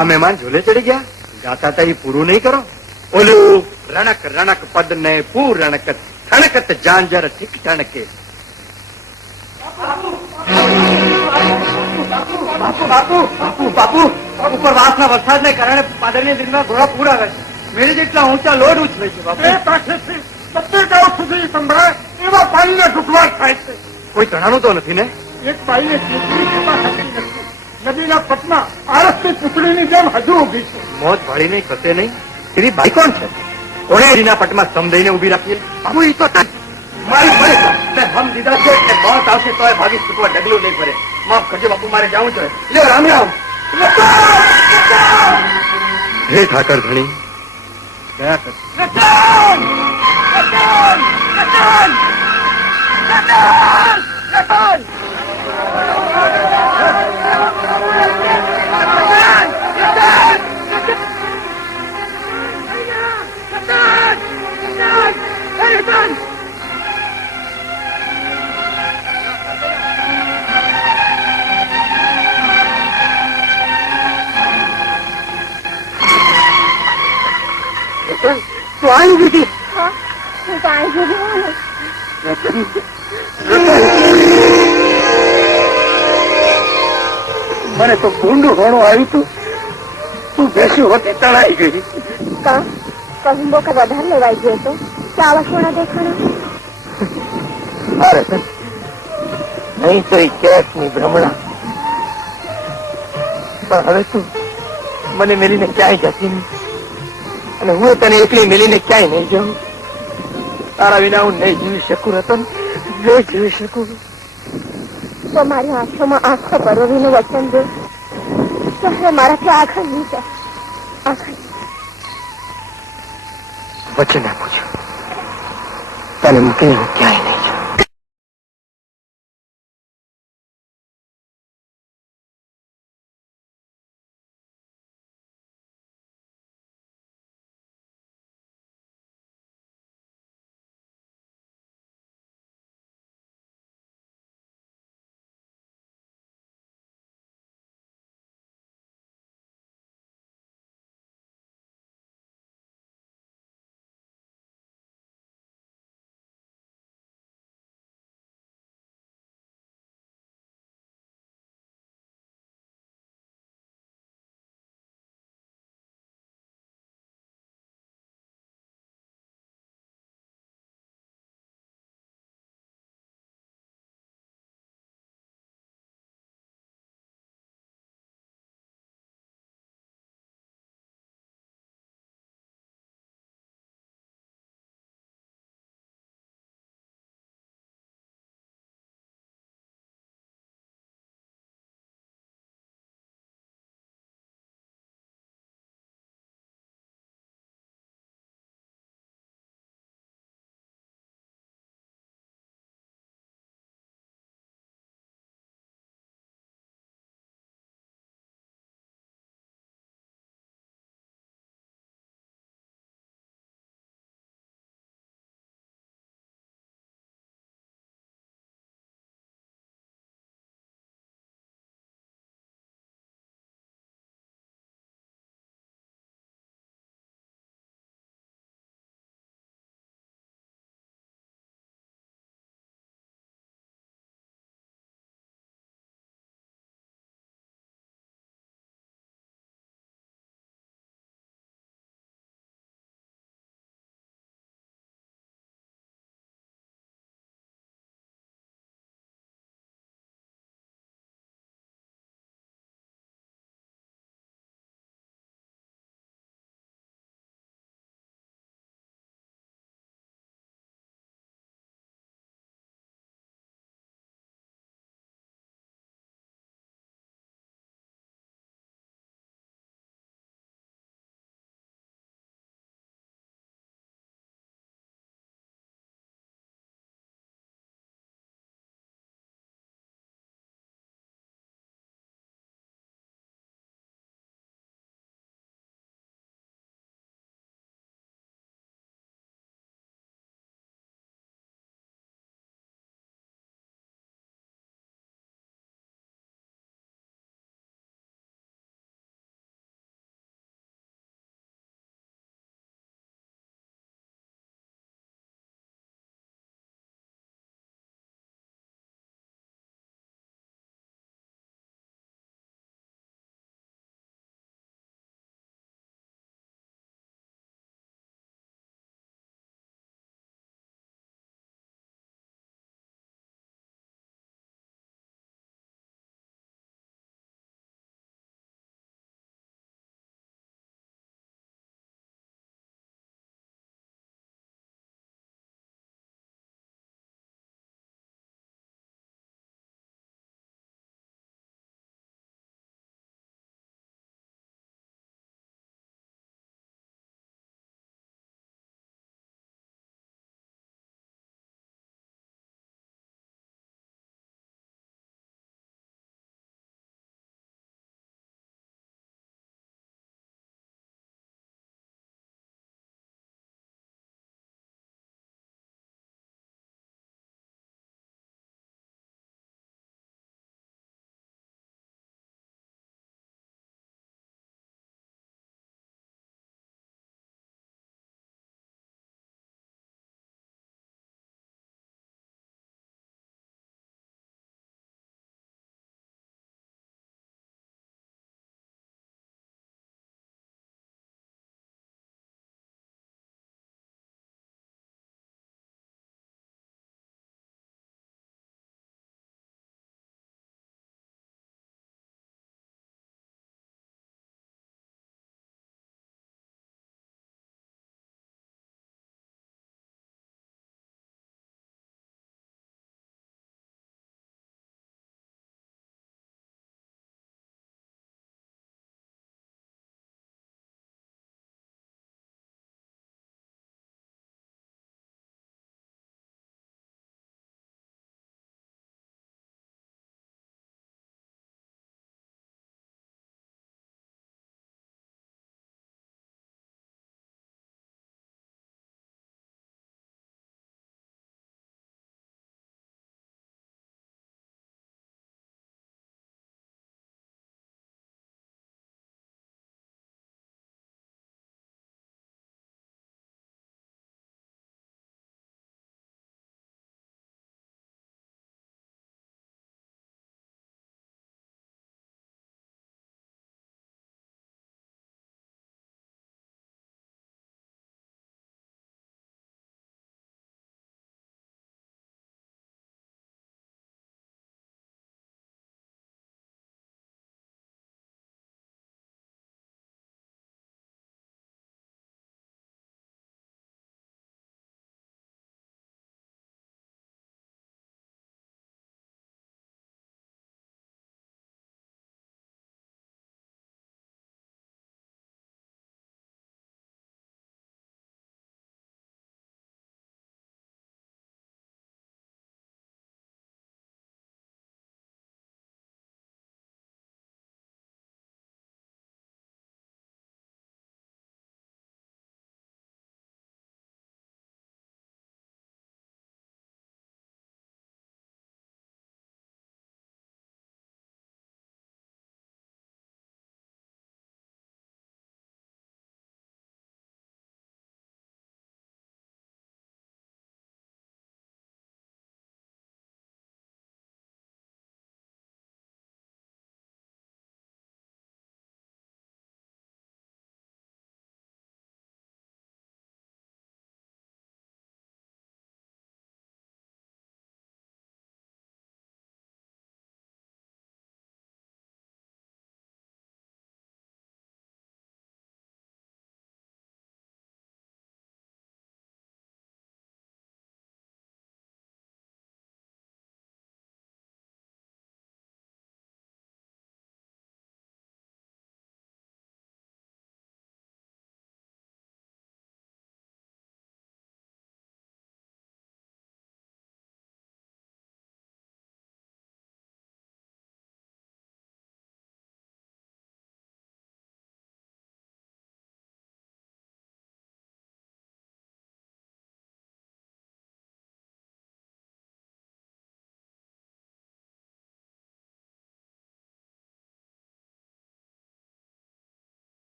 આ મહેમાન ઝૂલે ચડી ગયા ગાતા તા એ પૂરું નહીં કરો ઓલું રણક રણક પદ ને પૂરણક થણકત જાંજર ઠીક ઠણકે બાપુ બાપુ બાપુ બાપુ ઉપર વાસના વરસાદને કારણે પાદરની દિનમાં ઘોડા પૂર આવે છે મેળે જેટલા ઊંચા લોડ ઉછળે છે બાપુ સંભળાય એવા પાણીના ઢુકવાટ થાય છે કોઈ તણાનું તો નથી ને એક બાઈને ચીકણી છતાં થતી નથી નદીના પટમાં આરસની પૂતળીની જેમ હજુ ઊભી છે મોત ભાળી નહીં ખસે નહીં એવી બાઈ કોણ છે કોણે એના પટમાં સ્તંભ દઈને ઉભી રાખીએ બાબુ એ તો મારી પડે મેં હમ દીધા છે કે મોત આવશે તો ભાગી છૂટવા ડગલું નહીં પડે માફ કરજો બાપુ મારે જાવું જોઈએ લ્યો રામ રામ હે ઠાકર ધણી દયા કર તો આવી દીધી હું તો આવી ગઈ હોઉં ને. મને તો ભૂંડું ઘણું આવ્યું તું તું બેસ્યું હોતી તણાઈ ગઈ કાં કહુંબો કે વધારે લેવાઈ ગયો તો કે આવા સોના દેખાણા અરે નહીં તો એ કેસની ભ્રમણા પણ હવે તું મને મેલીને ક્યાંય જતી નહીં અને હું તને એકલી મેલીને ક્યાંય નહીં જાઉં તારા વિના હું નહીં જીવી શકું રતન નહીં જીવી શકું તો મારી આંખોમાં આંખો પરોવીનું વચન દે તો હવે મારાથી આંખો નહીં જાય આંખો વચન આપું છું તને મૂકીને હું ક્યાંય નહીં જાઉં